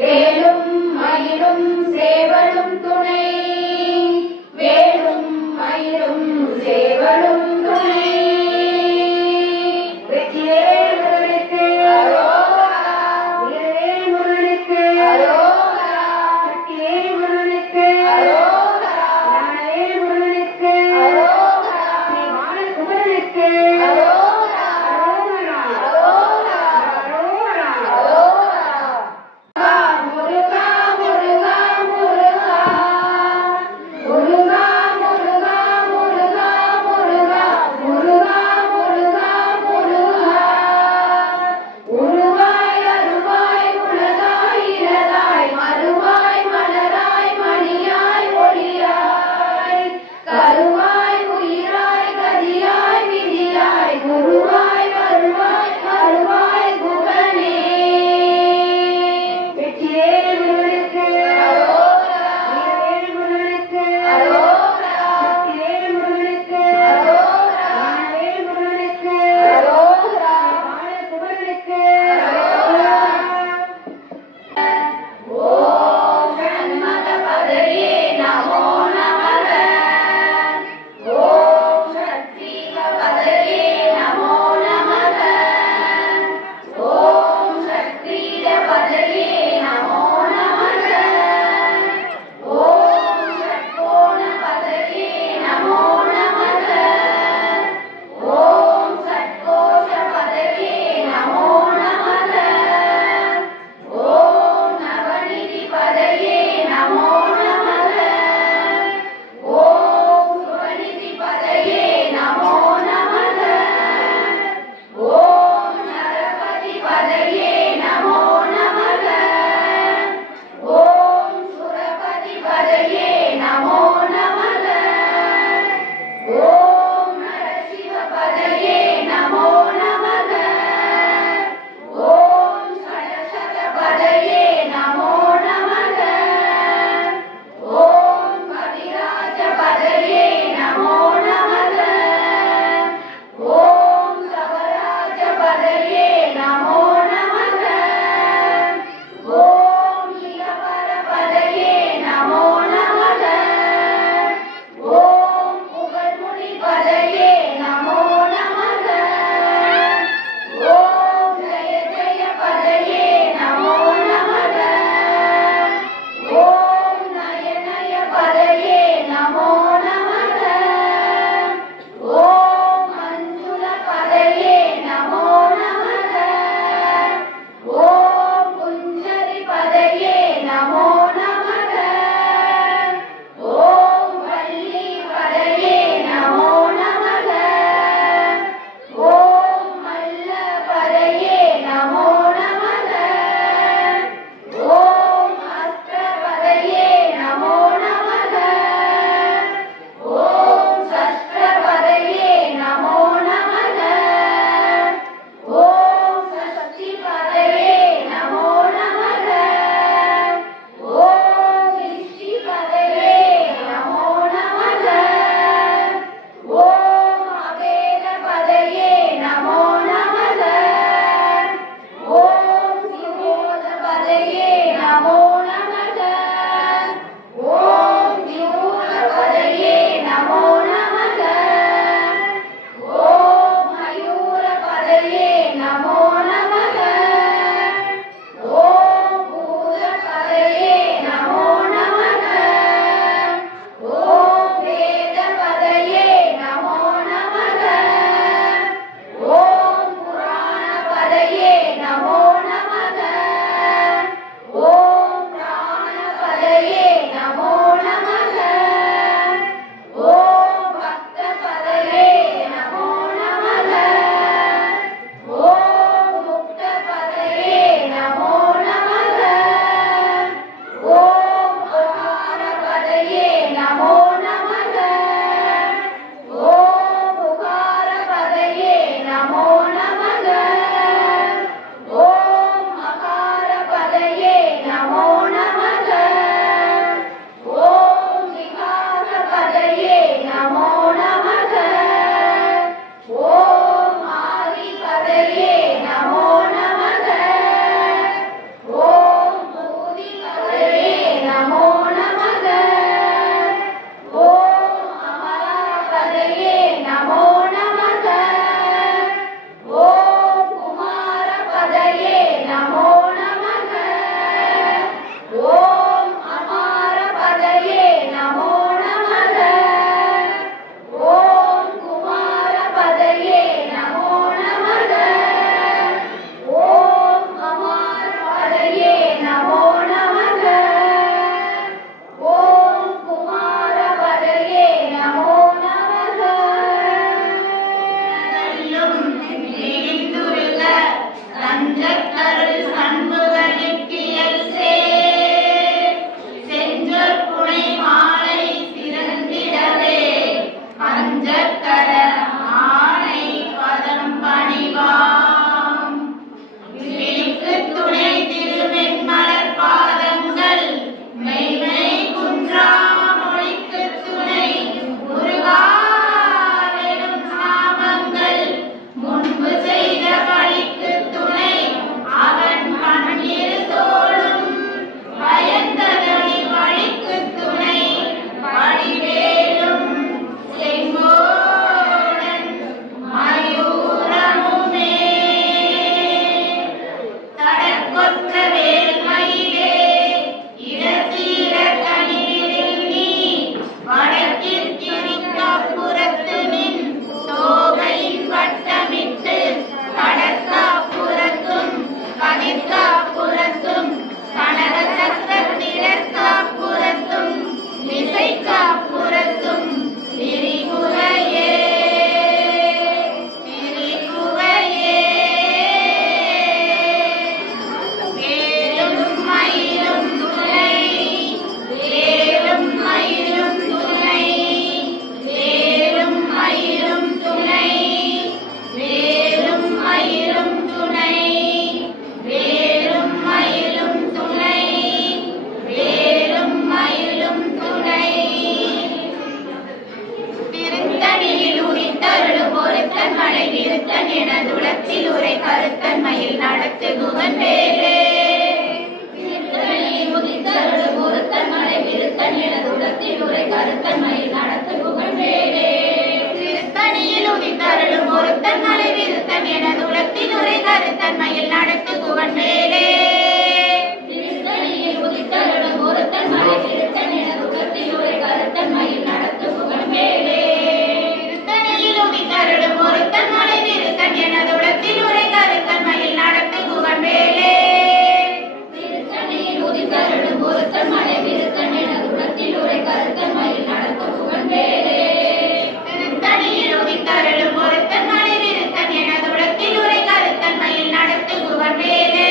வேலும் மயிலும் சேவலும் துணை வேலும் மயிலும் பதையே நமோ நமக. ஓம் குமார பதையே நமோ நமக. ஓம் அமார பதையே நமோ நமக. ஓம் குமார பதையே நமோ நமக. ஓம் அமார பதையே நமோ நமக. ஓம் குமார பதையே நமோ நமக. நெய்துருக தஞ்சக்கருள் சண்முகனிட்டியல் சேர் செஞ்சொற் புனை மாலை சிறந்திடவே பஞ்சக்கர ஆணை பதம் பணிவாம் விழிக்கு துணை திருவெண்மலர் பாதங்கள் மெய்மை குன்றா மொழிக்கு துணை முருகாவெனும் நாமங்கள் முன்பு செய்த பழிக்கு துணை அவன் பன்னிரு தோளும் பயந்ததனி வழிக்கு துணை படிவேலும் செங்கோடன் மயூரமுமே தடற்கொற்ற வேல்மயிலே இடத்தீர கனிவில் நீ வடக்கிற்கிரிக்காப்புறத்து நின் தோகையின் வட்டமிட்டு கடற்காப்புறத்தும் கதிர்காப்புறத்தும் கனக சக்கரத்திடற்காப்புறத்தும் திசைக்காப்புறத்தும் திரிபுரையே திரிபுரையே வேலும் மயிலும் துணை வேலும் மயிலும் துணை வேலும் மயிலும் துணை வேலும் மயிலும் துணை வேலும் மயிலும் துணை வேலும் மயிலும் துணை திருத்தணியில் உரித்தருளும் ஒருத்தன் மலை நிறுத்தன் எனதுளத்தில் உரை கருத்தன் மயில் நடத்து குகன் வேலே திருத்தணியில் உதித்தருளும் ஒருத்தன் மலை நிறுத்தன் எனதுளத்தில் உரை கருத்தன் மயில் நடத்து குகன் வேலே திருத்தணியில் உதித்தருளும் ஒருத்தன் மலை நிறுத்தன் எனதுளத்தில் உரை கருத்தன் மயில் நடத்து குகன் வேலே திருத்தணியில் உதித்தருளும் ஒருத்தன் மலை நிறுத்தன் எனதுளத்தில் உரை கருத்தன் மயில் நடத்து குகன் வேலே திருத்தணியில் உதித்தருளும் ஒருத்தன் மலை நிறுத்தன் எனதுளத்தில் உரை கருத்தன் மயில் நடத்து குகன் வேலே திருத்தணியில் உதித்தருளும் ஒருத்தன் மலை நிறுத்தன் எனதுளத்தில் உரை கருத்தன் மயில் நடத்து குகன் வேலே திருத்தணியில் உதித்தருளும் ஒருத்தன் மலை நிறுத்தன் எனதுளத்தில் உரை கருத்தன் மயில் நடத்து குகன் வேலே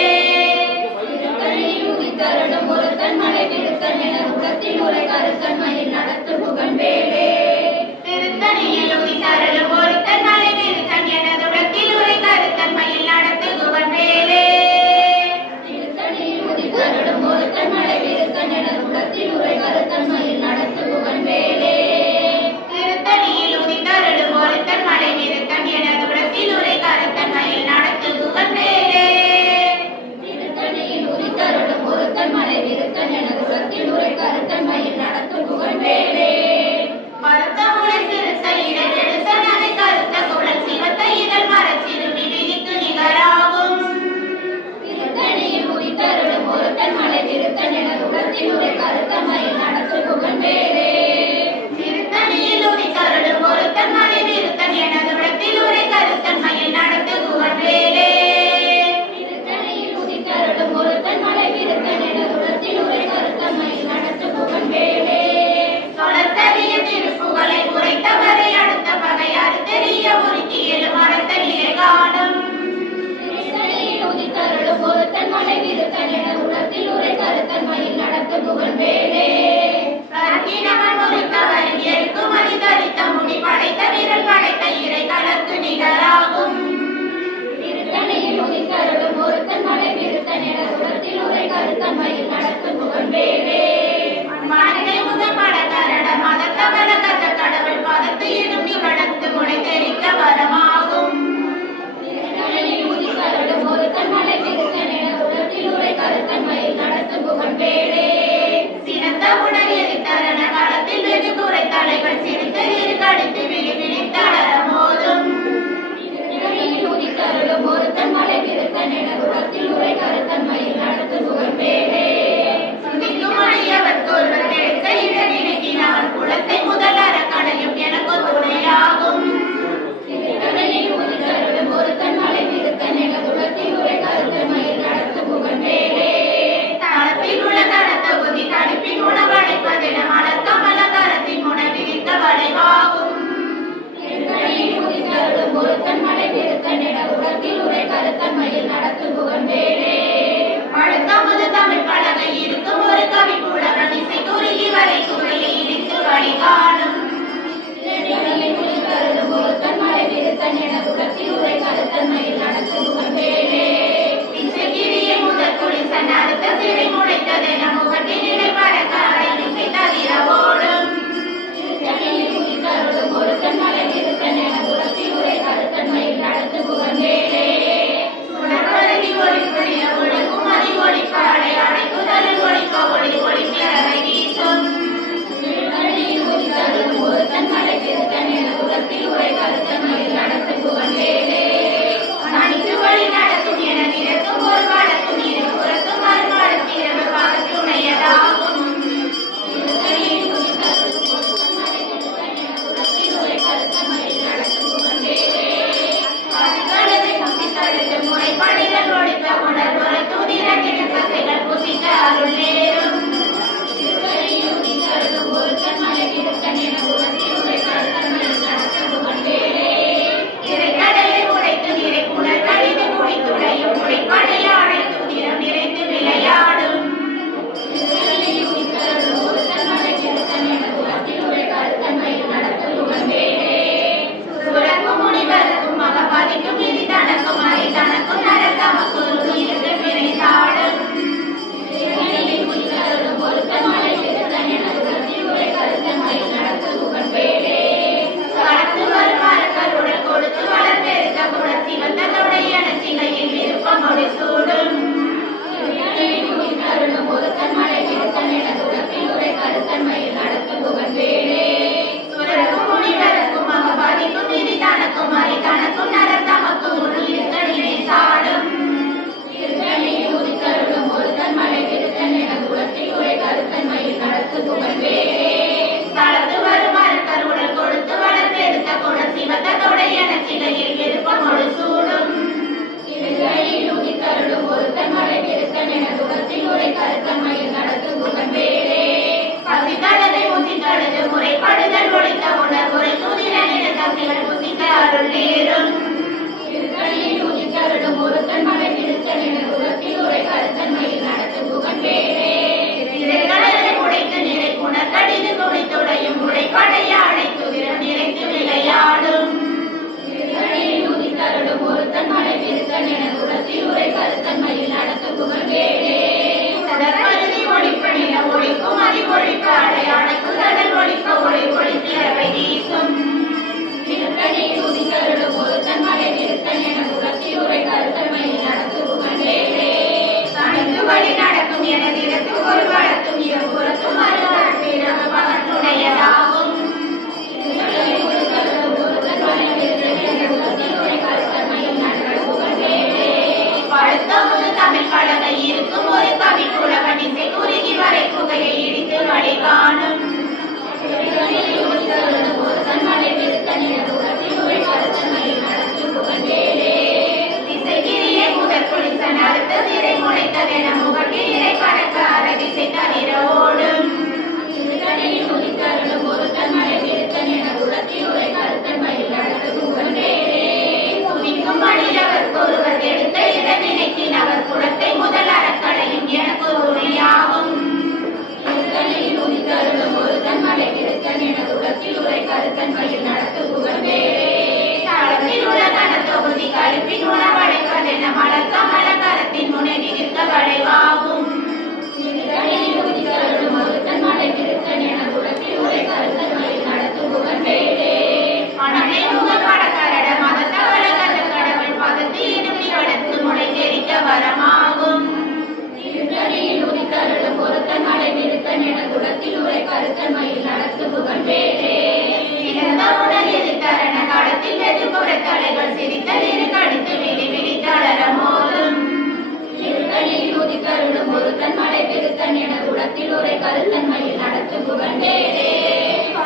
புகழ்வேலே.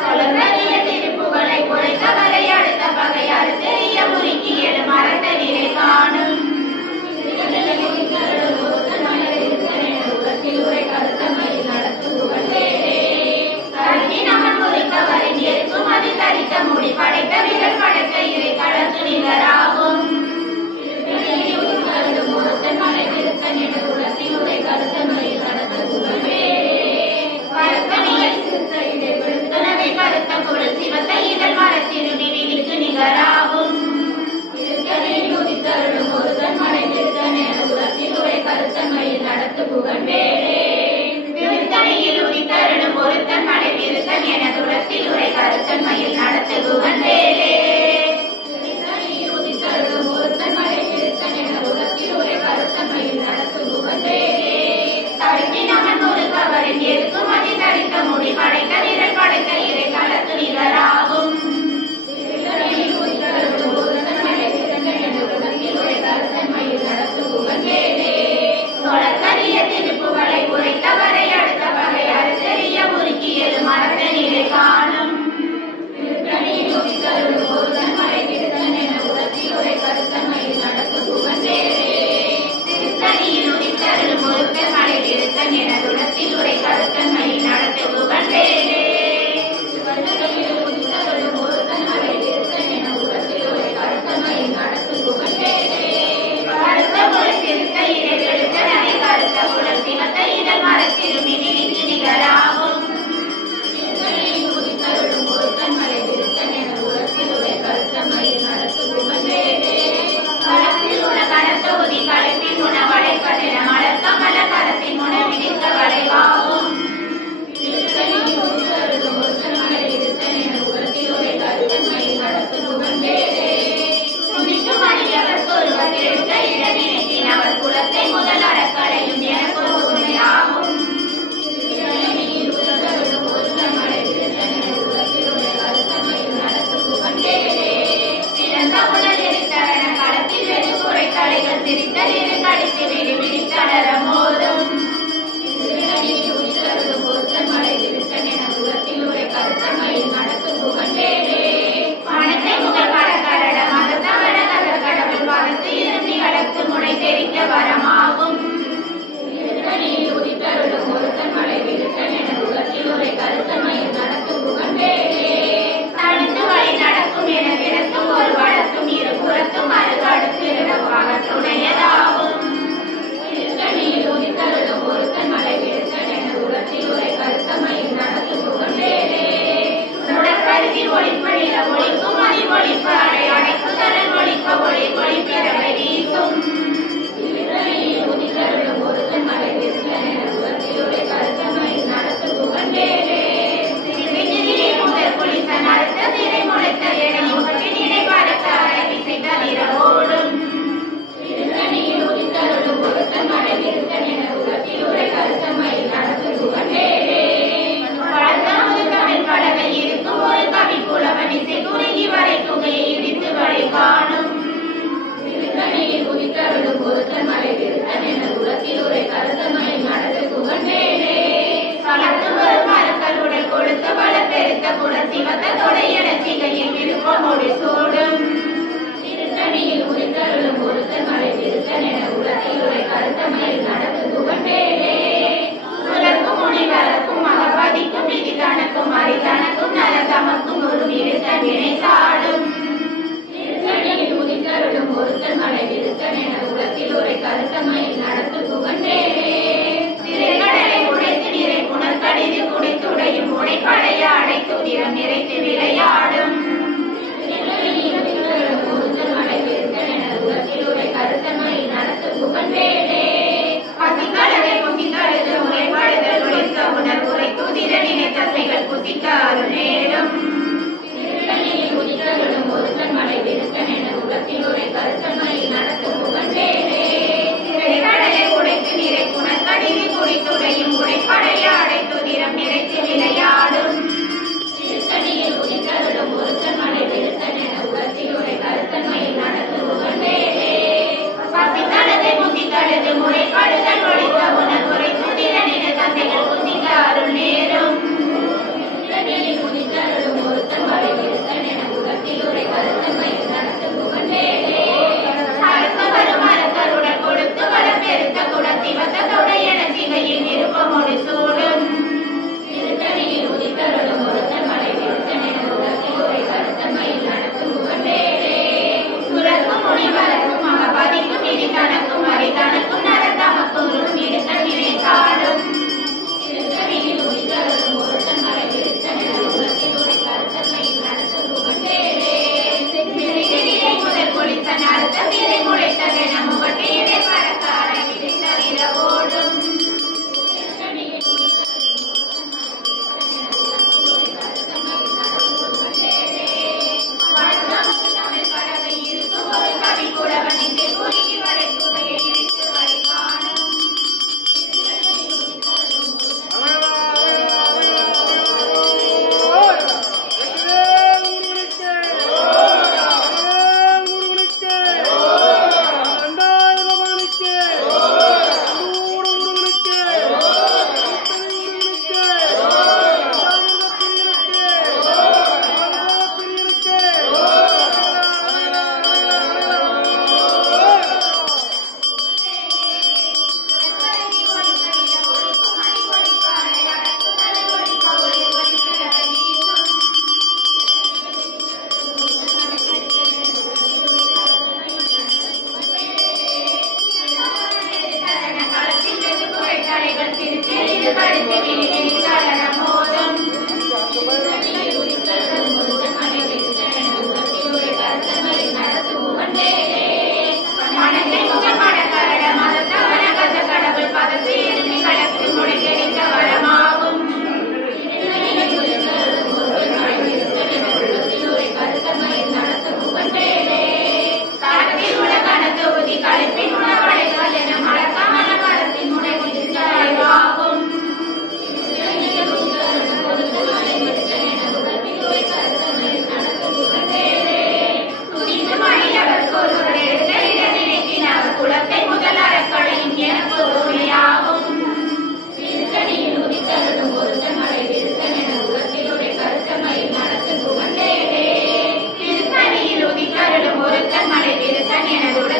பலர்களிய திருப்புகளை குறைத்தவரை அடுத்த பகையாறு தெரிய முறுக்கி எழும் மரத்தனிலை காணும். உலகில் உரை கருத்தமையில் நடத்து புகழ்வேலே. கருணி நமன் முறித்தவரின் இருக்கும் அது தரித்த முடி படைத்த விரல் படைத்த இறை களத்து நிகராகும். மலை திருத்தன் என உலகில் உரை கருத்தமையில் நடத்த புகழ்வேலே. பரத்தனியை சிறுத்த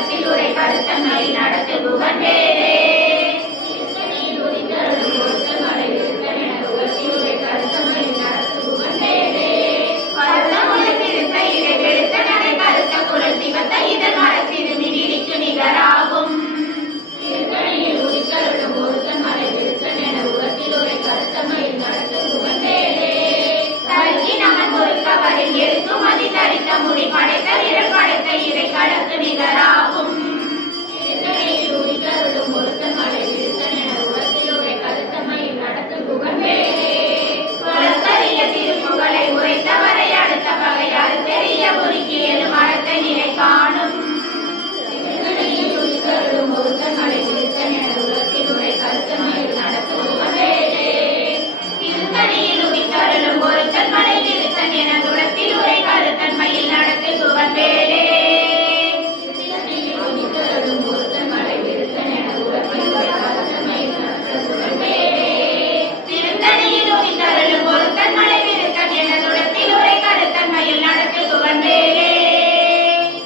உலத்தில் உரை கருத்தன்மை நடத்து புகழ்வேலே நிகராகும் எருக்குமதி தரித்த முடி படைத்த விரல் படைத்த இறை கடற்கு நிகராகும் திருப்புகளை உரைத்தவரை அடுத்த வகையால் தெரிய உருக்கியது மரத்த நிலை காணும் திருத்தணியில் உதித்தருளும் ஒருத்தன் மலை விருத்தன் என துளத்தில் உரை கருத்தன்மையில் நடத்து புகழ்வேலே திருத்தணியில் உதித்தருளும் ஒருத்தன் மலை விருத்தன் என துளத்தில் உரை கருத்தன்மையில் நடத்து புகழ்வேலே தன்மையில் நடத்து புகழ்வேலே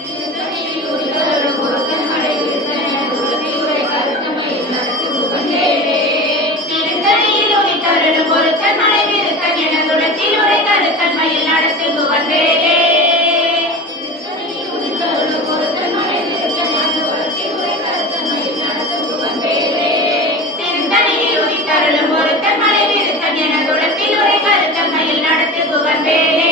திருத்தணியில் உதித்தருளும் ஒருத்தன் மலை விருத்தன் என துளத்தில் உரை கருத்தன்மையில் நடத்து புகழ்வேலே திருத்தணியில் உதித்தருளும் ஒருத்தன் மலை விருத்தன் என துளத்தில் உரை கருத்தன்மையில் நடத்து புகழ்வேலே ஒருத்தன் மலை விருத்தன் என துளத்தில் உரை கருத்தன்மையில் நடத்து புகழ்வேலே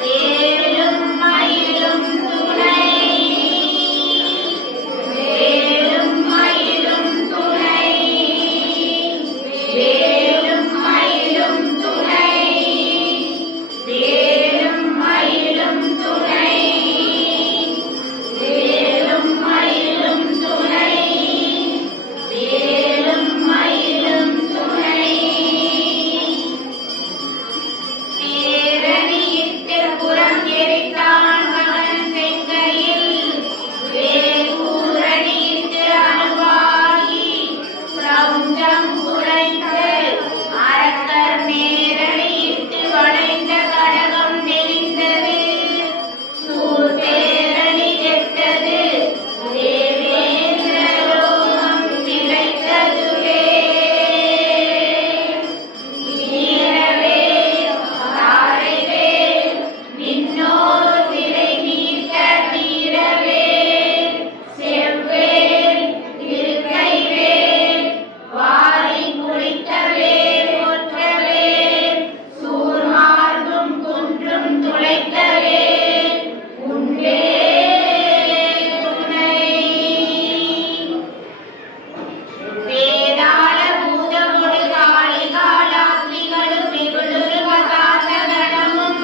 வேலும் மயிலும் துணை வேலும் மயிலும் துணை வேலும் மயிலும் துணை வேலும் மயிலும் துணை வேலும் மயிலும் துணை வேலும் மயிலும் துணை தேரணியிட்டு புறம் எரித்தான் மகன் செங்கையில் வேகூரணியிட்டு அணுவாகி பிரபஞ்சம் குலைந்து அரக்கர் நேரணியிட்டு வளைந்த கடகம் நெளிந்தது சூர்பேரணி கெட்டது தேவேந்திரலோகம் நிலைத்ததுவே வீரவே தாரைவே நின்னோர் சிறை நீக்க வீரவே செவ்வேல் இருக்கைவே வாரி குளித்தவே போற்றவே சூர்மார்பும் குன்றும் துளைத்தவே உண்டே துணை வேதாள பூதமொடு காளி காலாக்னிகளும் மிகுளுருவ சாசகணமும்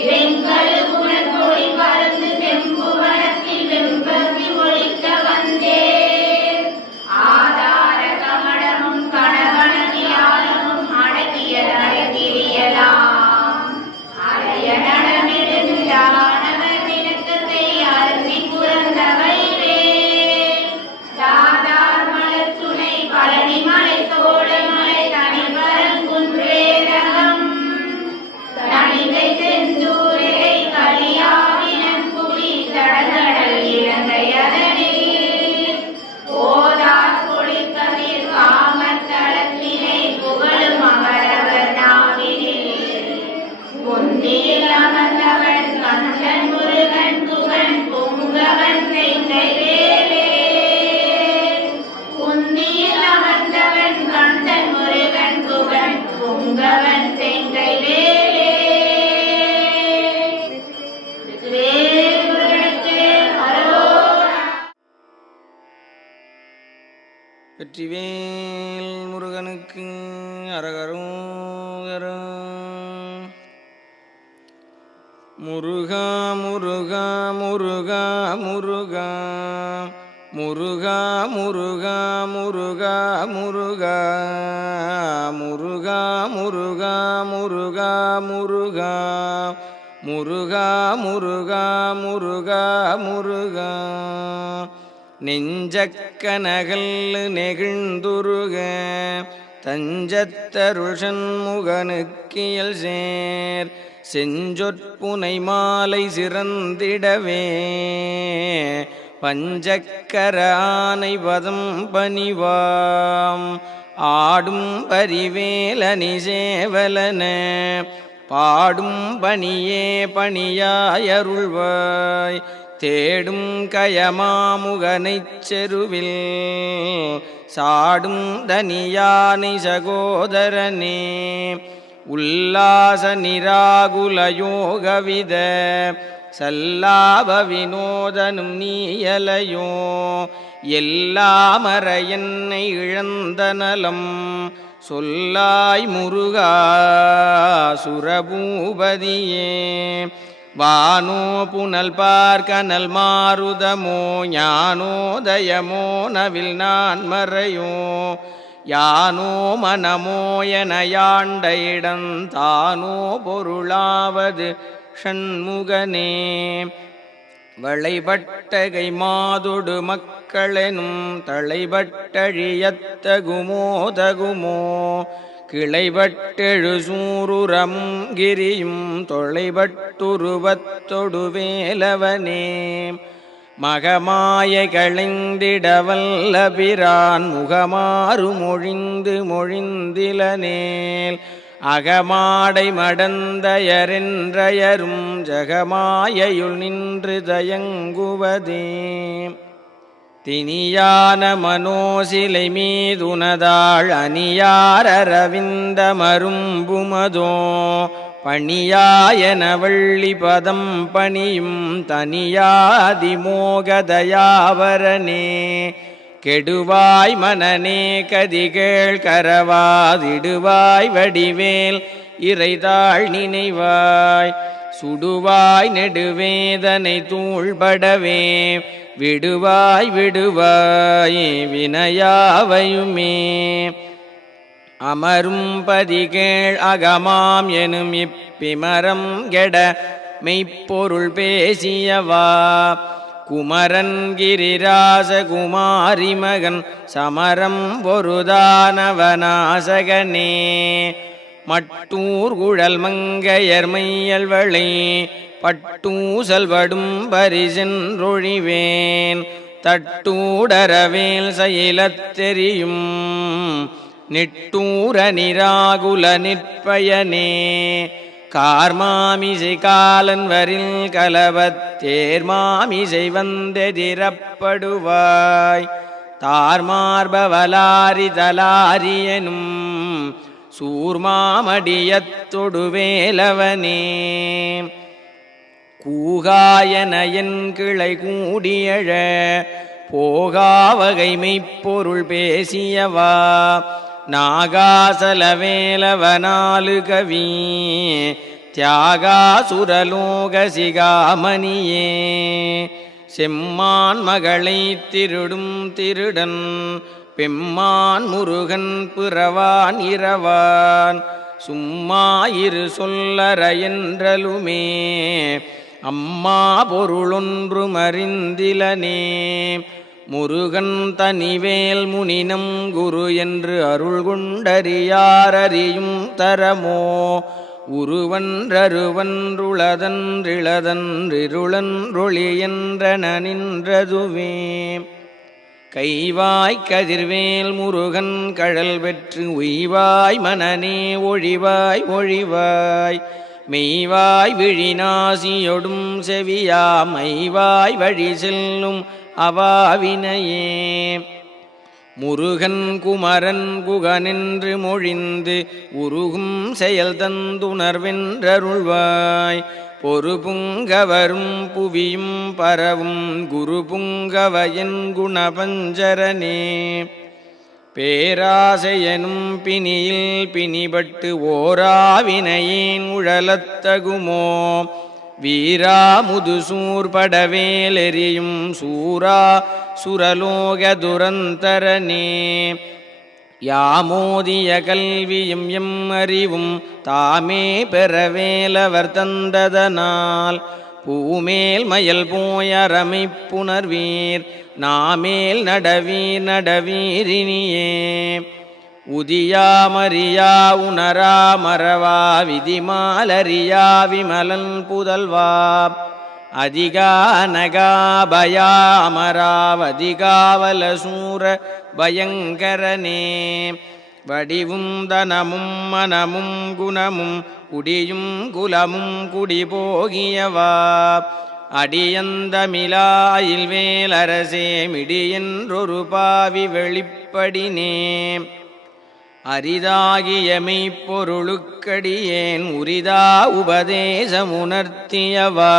வெங்கலு குணத்தொழி பருந்து செம்புவனத்தில் வெம்பசி ஒழிக்க வந்தே ஆதார கமடமும் கணவன தியானமும் அடக்கியது அழகிரியலாம் அடைய நடமிருந்தானவர் நினக்கத்தை அருந்தி புறந்தவைவே தாதார் மலர் துணை பழனி மலை சோழமலை தனிபரங்குன்றேரகம் தனிகை செந்தூரை கலியாவினன் புலி தடங்கடல் இலங்கை அதனில் போதார் பொழிக்கதிர் காமத்தளத்தினை புகழும் அவரவர் நாவினில் பொந்தியில் அமர்ந்தவன் கந்தன் முருகன் புகன் பொங்கவன் செங்கை வேலே பொந்தியில் அமர்ந்தவன் கந்தன் முருகன் புகன் பொங்கவன் செங்கை வேலே வேல்முருகனுக்கு அரோகரா. வெற்றிவேல் முருகனுக்கு அரகரோகரா. முருகா முருகா முருகா முருகா முருகா முருகா முருகா முருகா முருகா முருகா முருகா முருகா முருகா முருகா முருகா முருகா நெஞ்சக்கனகல் நெகிழ்ந்துருக தஞ்சத்தருள் சண்முகனுக்கியல் சேர் செஞ்சொற்புனை மாலை சிறந்திடவே பஞ்சக்கர ஆனை பதம் பணிவாம் ஆடும் பரிவேலனி சேவலன பாடும் பணியே பணியாயருள்வாய் தேடும் கயமாமுகனைச் செருவில் சாடும் தனியானை சகோதரனே உல்லாச நிராகுல யோகவித சல்லாப வினோதனும் நீயலையோ எல்லாமற என்னை இழந்த நலம் சொல்லாய் முருகா சுரபூபதியே வானோ புனல் பார்க்கனல் மாருதமோ ஞானோதயமோ நவில் நான் மறையோ யானோ மனமோ என யாண்ட இடந்தானோ பொருளாவது ஷண்முகனே வளைபட்டகை மாதொடு மக்களெனும் தளைபட்டழியத்தகுமோ தகுமோ கிளைபட்டெழு சூருரமும் கிரியும் தொலைபட்டுருவத்தொடு வேலவனே மகமாய களைந்திடவல்ல பிரான் முகமாறு மொழிந்து மொழிந்திலனேல் அகமாடை மடந்தயரென்றயரும் ஜகமாயையுள் நின்று தயங்குவதே தினியான மனோசிலை மீதுனதாள் அணியாரரவிந்த மரும்புமதோ பணியாயன வள்ளி பதம் பணியும் தனியாதிமோகதயாவரனே கெடுவாய் மனநே கதிகேள் கரவாதிடுவாய் வடிவேல் இறைதாள் நினைவாய் சுடுவாய் நெடுவேதனை தூள்படவே விடுவாய் விடுவாய் வினையாவையுமே அமரும் பதிகேள் அகமாம் எனும் இப்பிமரம் கெட மெய்ப்பொருள் பேசியவா குமரன் கிரிராச குமாரி மகன் சமரம் பொருதானவனாசகனே மட்டூர் குழல் மங்கையர் மையல்வளை பட்டூசல்படும் பரிசென்றொழிவேன் தட்டூடரவேல் செயலத்தெரியும் நிட்டூர நிராகுல நிற்பயனே கார்மாமிசை காலன் வரில் கலவத்தேர்மாமிசை வந்தெதிரப்படுவாய் தார்மார்பவலாரி தலாரியனும் சூர்மாமடியத்தொடு வேலவனே கூகாயன என் கிளை கூடியழ போகாவகைமைப்பொருள் பேசியவா நாகாசலவேலவனாலு கவி தியாகாசுரலோக சிகாமணியே செம்மான் மகளை திருடும் திருடன் பெம்மான் முருகன் பிறவான் இரவான் சும்மாயிரு சொல்லற என்றலுமே அம்மா பொருளொன்றும் அறிந்திலனே முருகன் தனிவேல் முனினம் குரு என்று அருள் கொண்டறியாரறியும் தரமோ உருவன்றருவன்றுளதன்றிளதன்றிருளன்றொளி என்றன நின்றதுவே கைவாய் கதிர்வேல் முருகன் கழல் பெற்று உய்வாய் மனநே ஒழிவாய் ஒழிவாய் மெய்வாய் விழிநாசியொடும் செவியா மைவாய் வழி செல்லும் அவாவினையே முருகன் குமரன் குகனென்று மொழிந்து உருகும் செயல் தந்துணர்வென்றருள்வாய் பொறு புங்கவரும் புவியும் பரவும் குரு புங்கவயன் குணபஞ்சரனே பேராசையனும் பிணியில் பிணிபட்டு ஓராவினையேன் உழலத்தகுமோ வீரா முதுசூர்படவேலெறியும் சூரா சுரலோக துரந்தரனே யாமோதிய கல்வியும் எம் அறிவும் தாமே பெறவேலவர் தந்ததனால் பூமேல் மயல் போயரமைப் புணர்வீர் நாமேல் நடவீர் நடவீரினியே உதியாமறியா உணரா மறவா விதிமாலறியா விமலன் புதல்வா அதிகா நகாபயா அமராவதிகாவல சூர பயங்கரனே வடிவும் தனமும் மனமும் குணமும் குடியும் குலமும் குடிபோகியவா அடியந்தமிழாயில் வேலரசே மிடியென்றொரு பாவி வெளிப்படினே அரிதாகிய மெய்ப்பொருளுக்கடியேன் உரிதா உபதேசமுணர்த்தியவா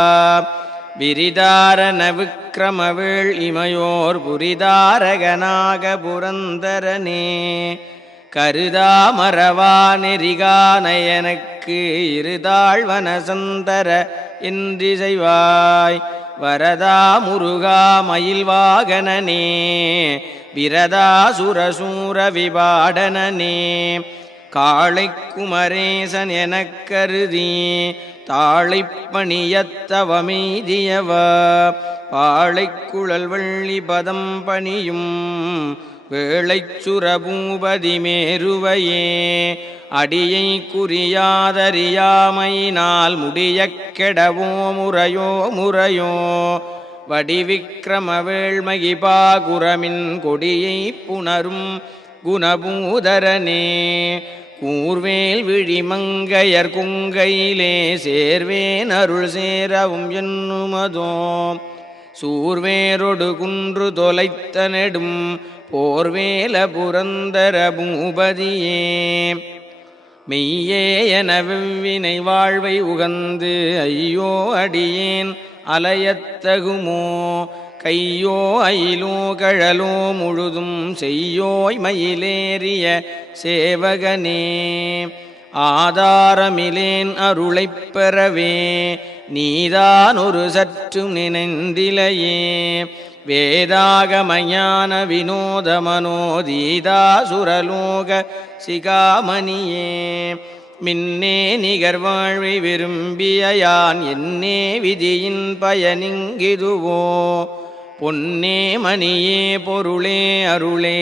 விரிதாரண விக்கிரமவேள் இமையோர் புரிதாரகனாக புரந்தரனே கருதா மறவா நெறிகா நயனக்கு இருதாழ்வனசந்தர என்றிசைவாய் வரதா முருகா மயில்வாகனனே விரதா சுரசூர விபாடனனே காளை குமரேசன் எனக் கருதி தாழைப்பணியத்தவமெய்தியவ பாழைக்குழல் வள்ளி பதம் பணியும் வேளைச் சுரபூபதி மேருவையே அடியை குறியாதறியாமையினால் முடியக் கெடவோ முறையோ முறையோ வடிவிக்கிரம வேள்மகிபா குரமின் கொடியை புணரும் குணபூதரனே கூர்வேல் விழிமங்கையர் குங்கையிலே சேர்வேன் அருள் சேரவும் என்னுமதோ சூர்வேரொடு குன்று தொலைத்த நெடும் போர்வேல புரந்தர பூபதியே மெய்யே என வெவ்வினை வாழ்வை உகந்து ஐயோ அடியேன் அலையத்தகுமோ கையோ அயிலோ கழலோ முழுதும் செய்யோய் மயிலேறிய சேவகனே ஆதாரமிலேன் அருளைப் பெறவே நீதான் ஒரு சற்றும் நினைந்திலையே வேதாகமஞான வினோத மனோதீதா சுரலோக சிகாமணியே மின்னே நிகர் வாழ்வை விரும்பிய யான் என்னே விதியின் பயனிங்கிதுவோ பொன்னே மணியே பொருளே அருளே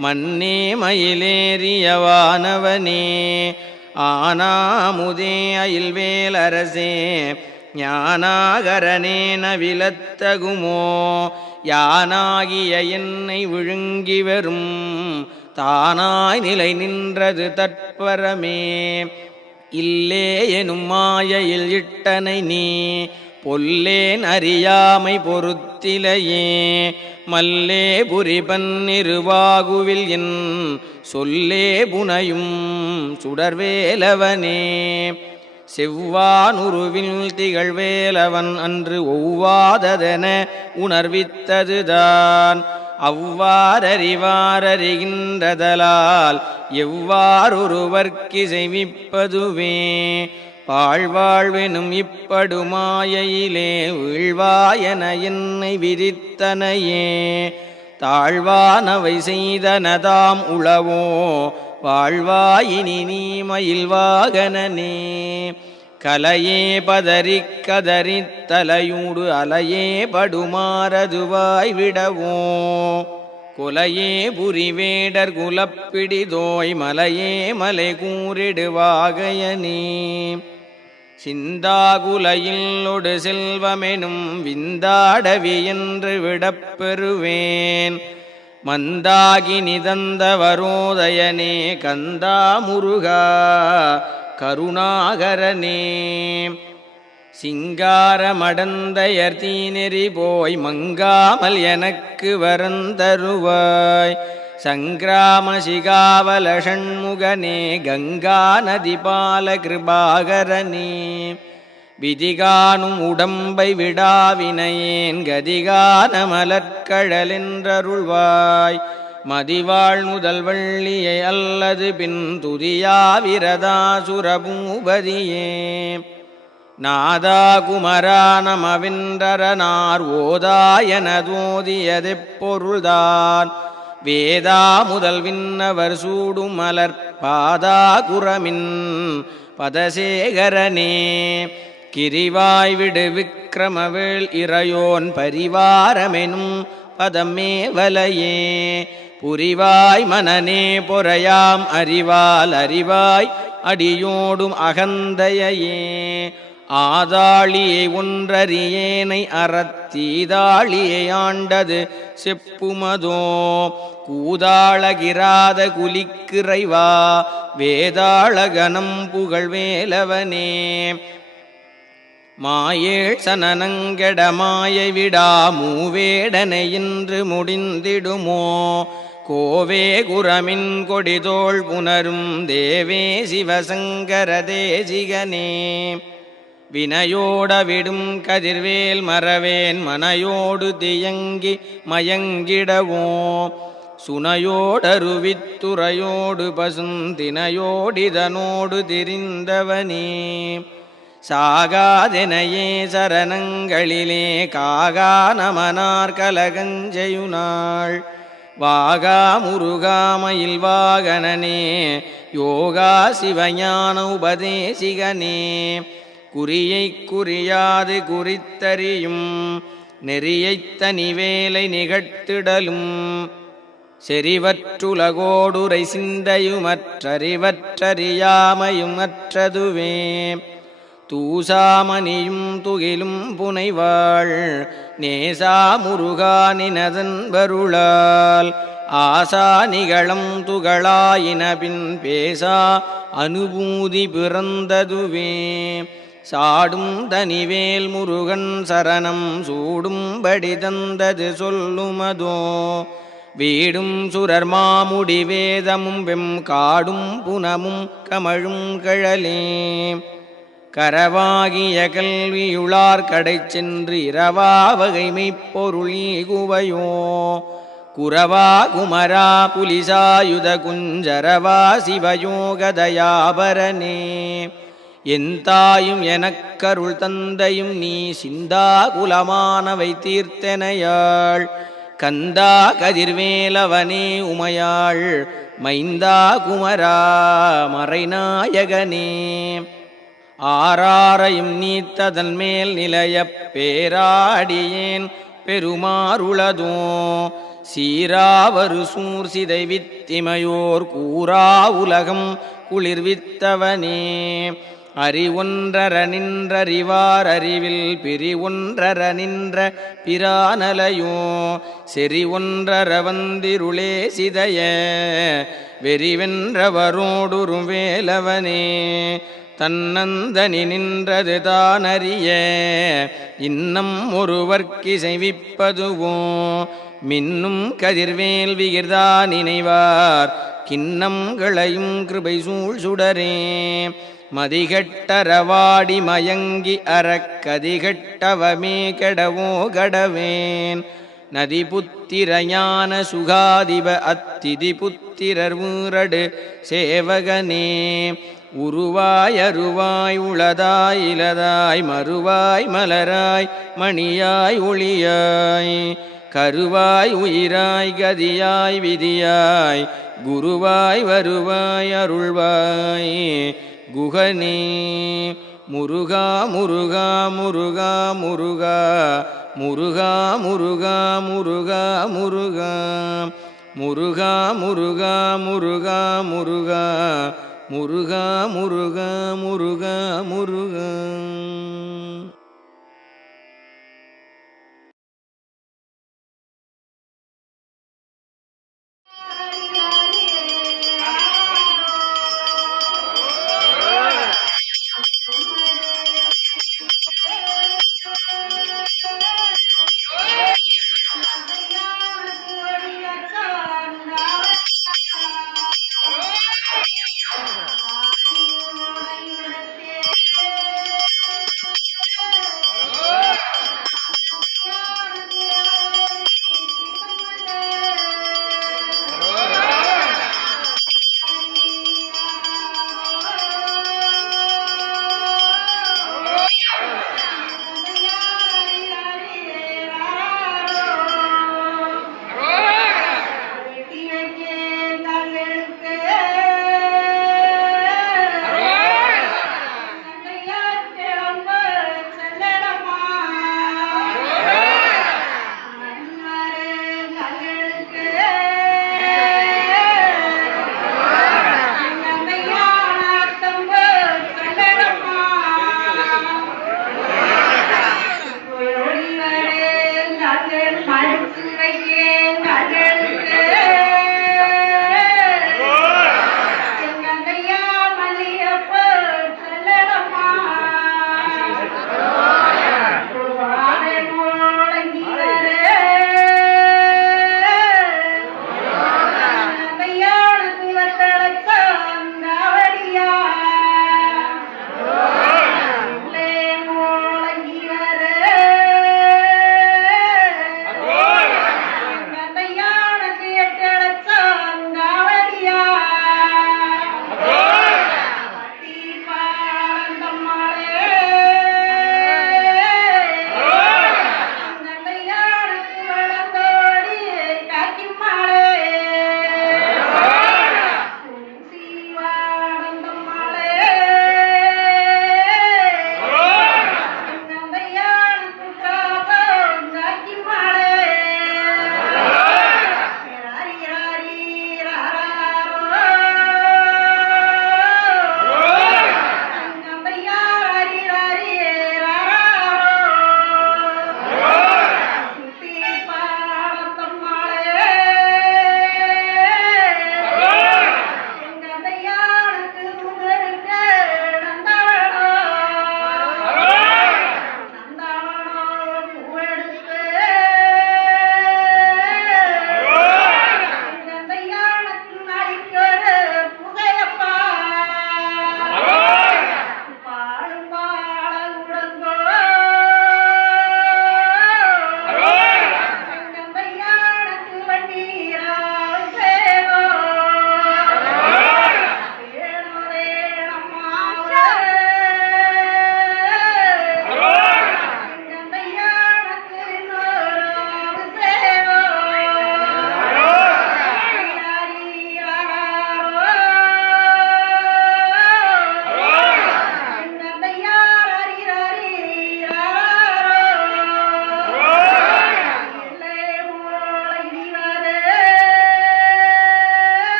மன்னே மயிலேறியவானவனே ஆனாமுதே அயில்வேலரசே ஞானாகரனே நவிலத்தகுமோ யானாகிய என்னை விழுங்கி வரும் தானாய் நிலை நின்றது தற்பரமே இல்லே எனும் மாயையில் இட்டனை நீ பொல்லேன் அறியாமை பொறுத்திலையே மல்லே புரிபன்னிருவாகுவில் என் சொல்லே புனையும் சுடர்வேலவனே செவ்வானுருவில் திகழ்வேலவன் அன்று ஒவ்வாததென உணர்வித்ததுதான் அவ்வாறறிவாரறிகின்றதலால் எவ்வாறொருவர்க்கு செய்விப்பதுவே பாழ்வாழ்வெனும் இப்படுமாயையிலே வீழ்வாயென என்னை விதித்தனையே தாழ்வானவை செய்தனதாம் உளவோ வாழ்வாயினி நீ மயில்வாகனனே கலையே பதறிக் கதறித் தலையூடு அலையே படுமாறதுவாய் விடவோ கொலையே புரிவேடர் குலப்பிடிதோய் மலையே மலை கூறிடுவாகையனே சிந்தாகுலையில் ஒடு செல்வமெனும் விந்தாடவி என்று விடப்பெறுவேன் மந்தாகி நிதந்த வரோதயனே கந்தா முருகா கருணாகரனே சிங்காரமடந்தையர் தீநெறி போய் மங்காமல் எனக்கு வரந்தருவாய் சங்கிராம சிகாவல ஷண்முகனே கங்கா நதி பால கிருபாகரனே விதிகானும் உடம்பை விடாவினையேன் கதிகான மலர்கழலென்றருள்வாய் மதிவாழ் முதல் வள்ளியை அல்லது பின் துதியாவிரதா சுரபூபதியே நாதா குமரா நமவென்றரனார் ஓதாயனதோதியதெப்பொருள்தான் வேதா முதல் விண்ணவர் சூடும் மலர் பாதா குரமின் பதசேகரனே கிரிவாய் விடு விக்கிரமவேள் இறையோன் பரிவாரமெனும் பதமே வலையே புரிவாய் மனநே பொறையாம் அறிவால் அறிவாய் அடியோடும் அகந்தையே ஆதாளியை ஒன்றறியேனை அறத்தீதாளியை ஆண்டது செப்புமதோ கூதாளகிராத குலிக்கிறைவா வேதாளகனம் புகழ்வேலவனே மாயேழ் சனனங்கெட மாயை விடா மூவேடனை இன்று முடிந்திடுமோ கோவே குரமின் கொடிதோள் புனரும் தேவே சிவசங்கர தேசிகனே வினையோட விடும் கதிர்வேல் மறவேன் மனையோடு தியங்கி மயங்கிடவோ சுனையோடருவித்துறையோடு பசுந்தினையோடிதனோடு திரிந்தவனே சாகாதெனையே சரணங்களிலே காகா நமனார் கலகஞ்செயுனாள் வாகா முருகாமயில் வாகனனே யோகா சிவஞான உபதேசிகனே குறியை குறியாது குறித்தறியும் நெறியைத் தனிவேலை நிகழ்த்திடலும் செறிவற்றுலகோடுரை சிந்தையுமற்றறிவற்றறியாமையும் அற்றதுவே தூசாமணியும் துகிலும் புனைவாள் நேசா முருகானினதன் வருளால் ஆசா நிகழம் துகளாயினபின் பேசா அனுபூதி பிறந்ததுவே சாடும் தனிவேல் முருகன் சரணம் சூடும்படி தந்தது சொல்லுமதோ வீடும் சுரர் மாமுடி வேதமும் வெம் காடும் புனமும் கமழும் கழலே கரவாகிய கல்வியுளார் கடை சென்று இரவா வகைமைப் பொருளீ குவையோ குரவா குமரா புலிசாயுத குஞ்சரவா சிவயோகதயாபரனே என் தாயும் எனக்கருள் தந்தையும் நீ சிந்தா குலமானவை தீர்த்தனையாள் கந்தா கதிர்வேலவனே உமையாள் மைந்தா குமரா மறைநாயகனே ஆராரையும் நீத்ததன் மேல் நிலையப் பேராடியேன் பெருமாறுளதோ சீராவரு சூர் சிதை வித்திமையோர் கூறா உலகம் குளிர்வித்தவனே அறிவொன்றர நின்றறிவார் அறிவில் பிரிவொன்றர நின்ற பிரானலையோ செறி ஒன்றர வந்திருளே சிதைய வெறிவென்றவரோடுரும் வேலவனே தன்னந்தனி நின்றது தானறிய இன்னம் ஒருவர்க்கிசைவிப்பதுவோ மின்னும் கதிர்வேல் விகிர்தா நினைவார் கிண்ணங்களையும் கிருபை சூழ் சுடரே மதிகட்டரவாடி மயங்கி அறக்கதிகட்டவமே கெடவோ கடவேன் நதி புத்திர ஞான சுகாதிப அத்திதி புத்திரர் ஊரடு சேவகனே உருவாய் அருவாய் உளதாய் இலதாய் மறுவாய் மலராய் மணியாய் ஒளியாய் கருவாய் உயிராய் கதியாய் விதியாய் குருவாய் வருவாய் அருள்வாய் குகனே முருகா முருகா முருகா முருகா முருகா முருகா முருகா முருகா முருகா முருகா முருகா முருகா முருகா முருகா முருகா முருகா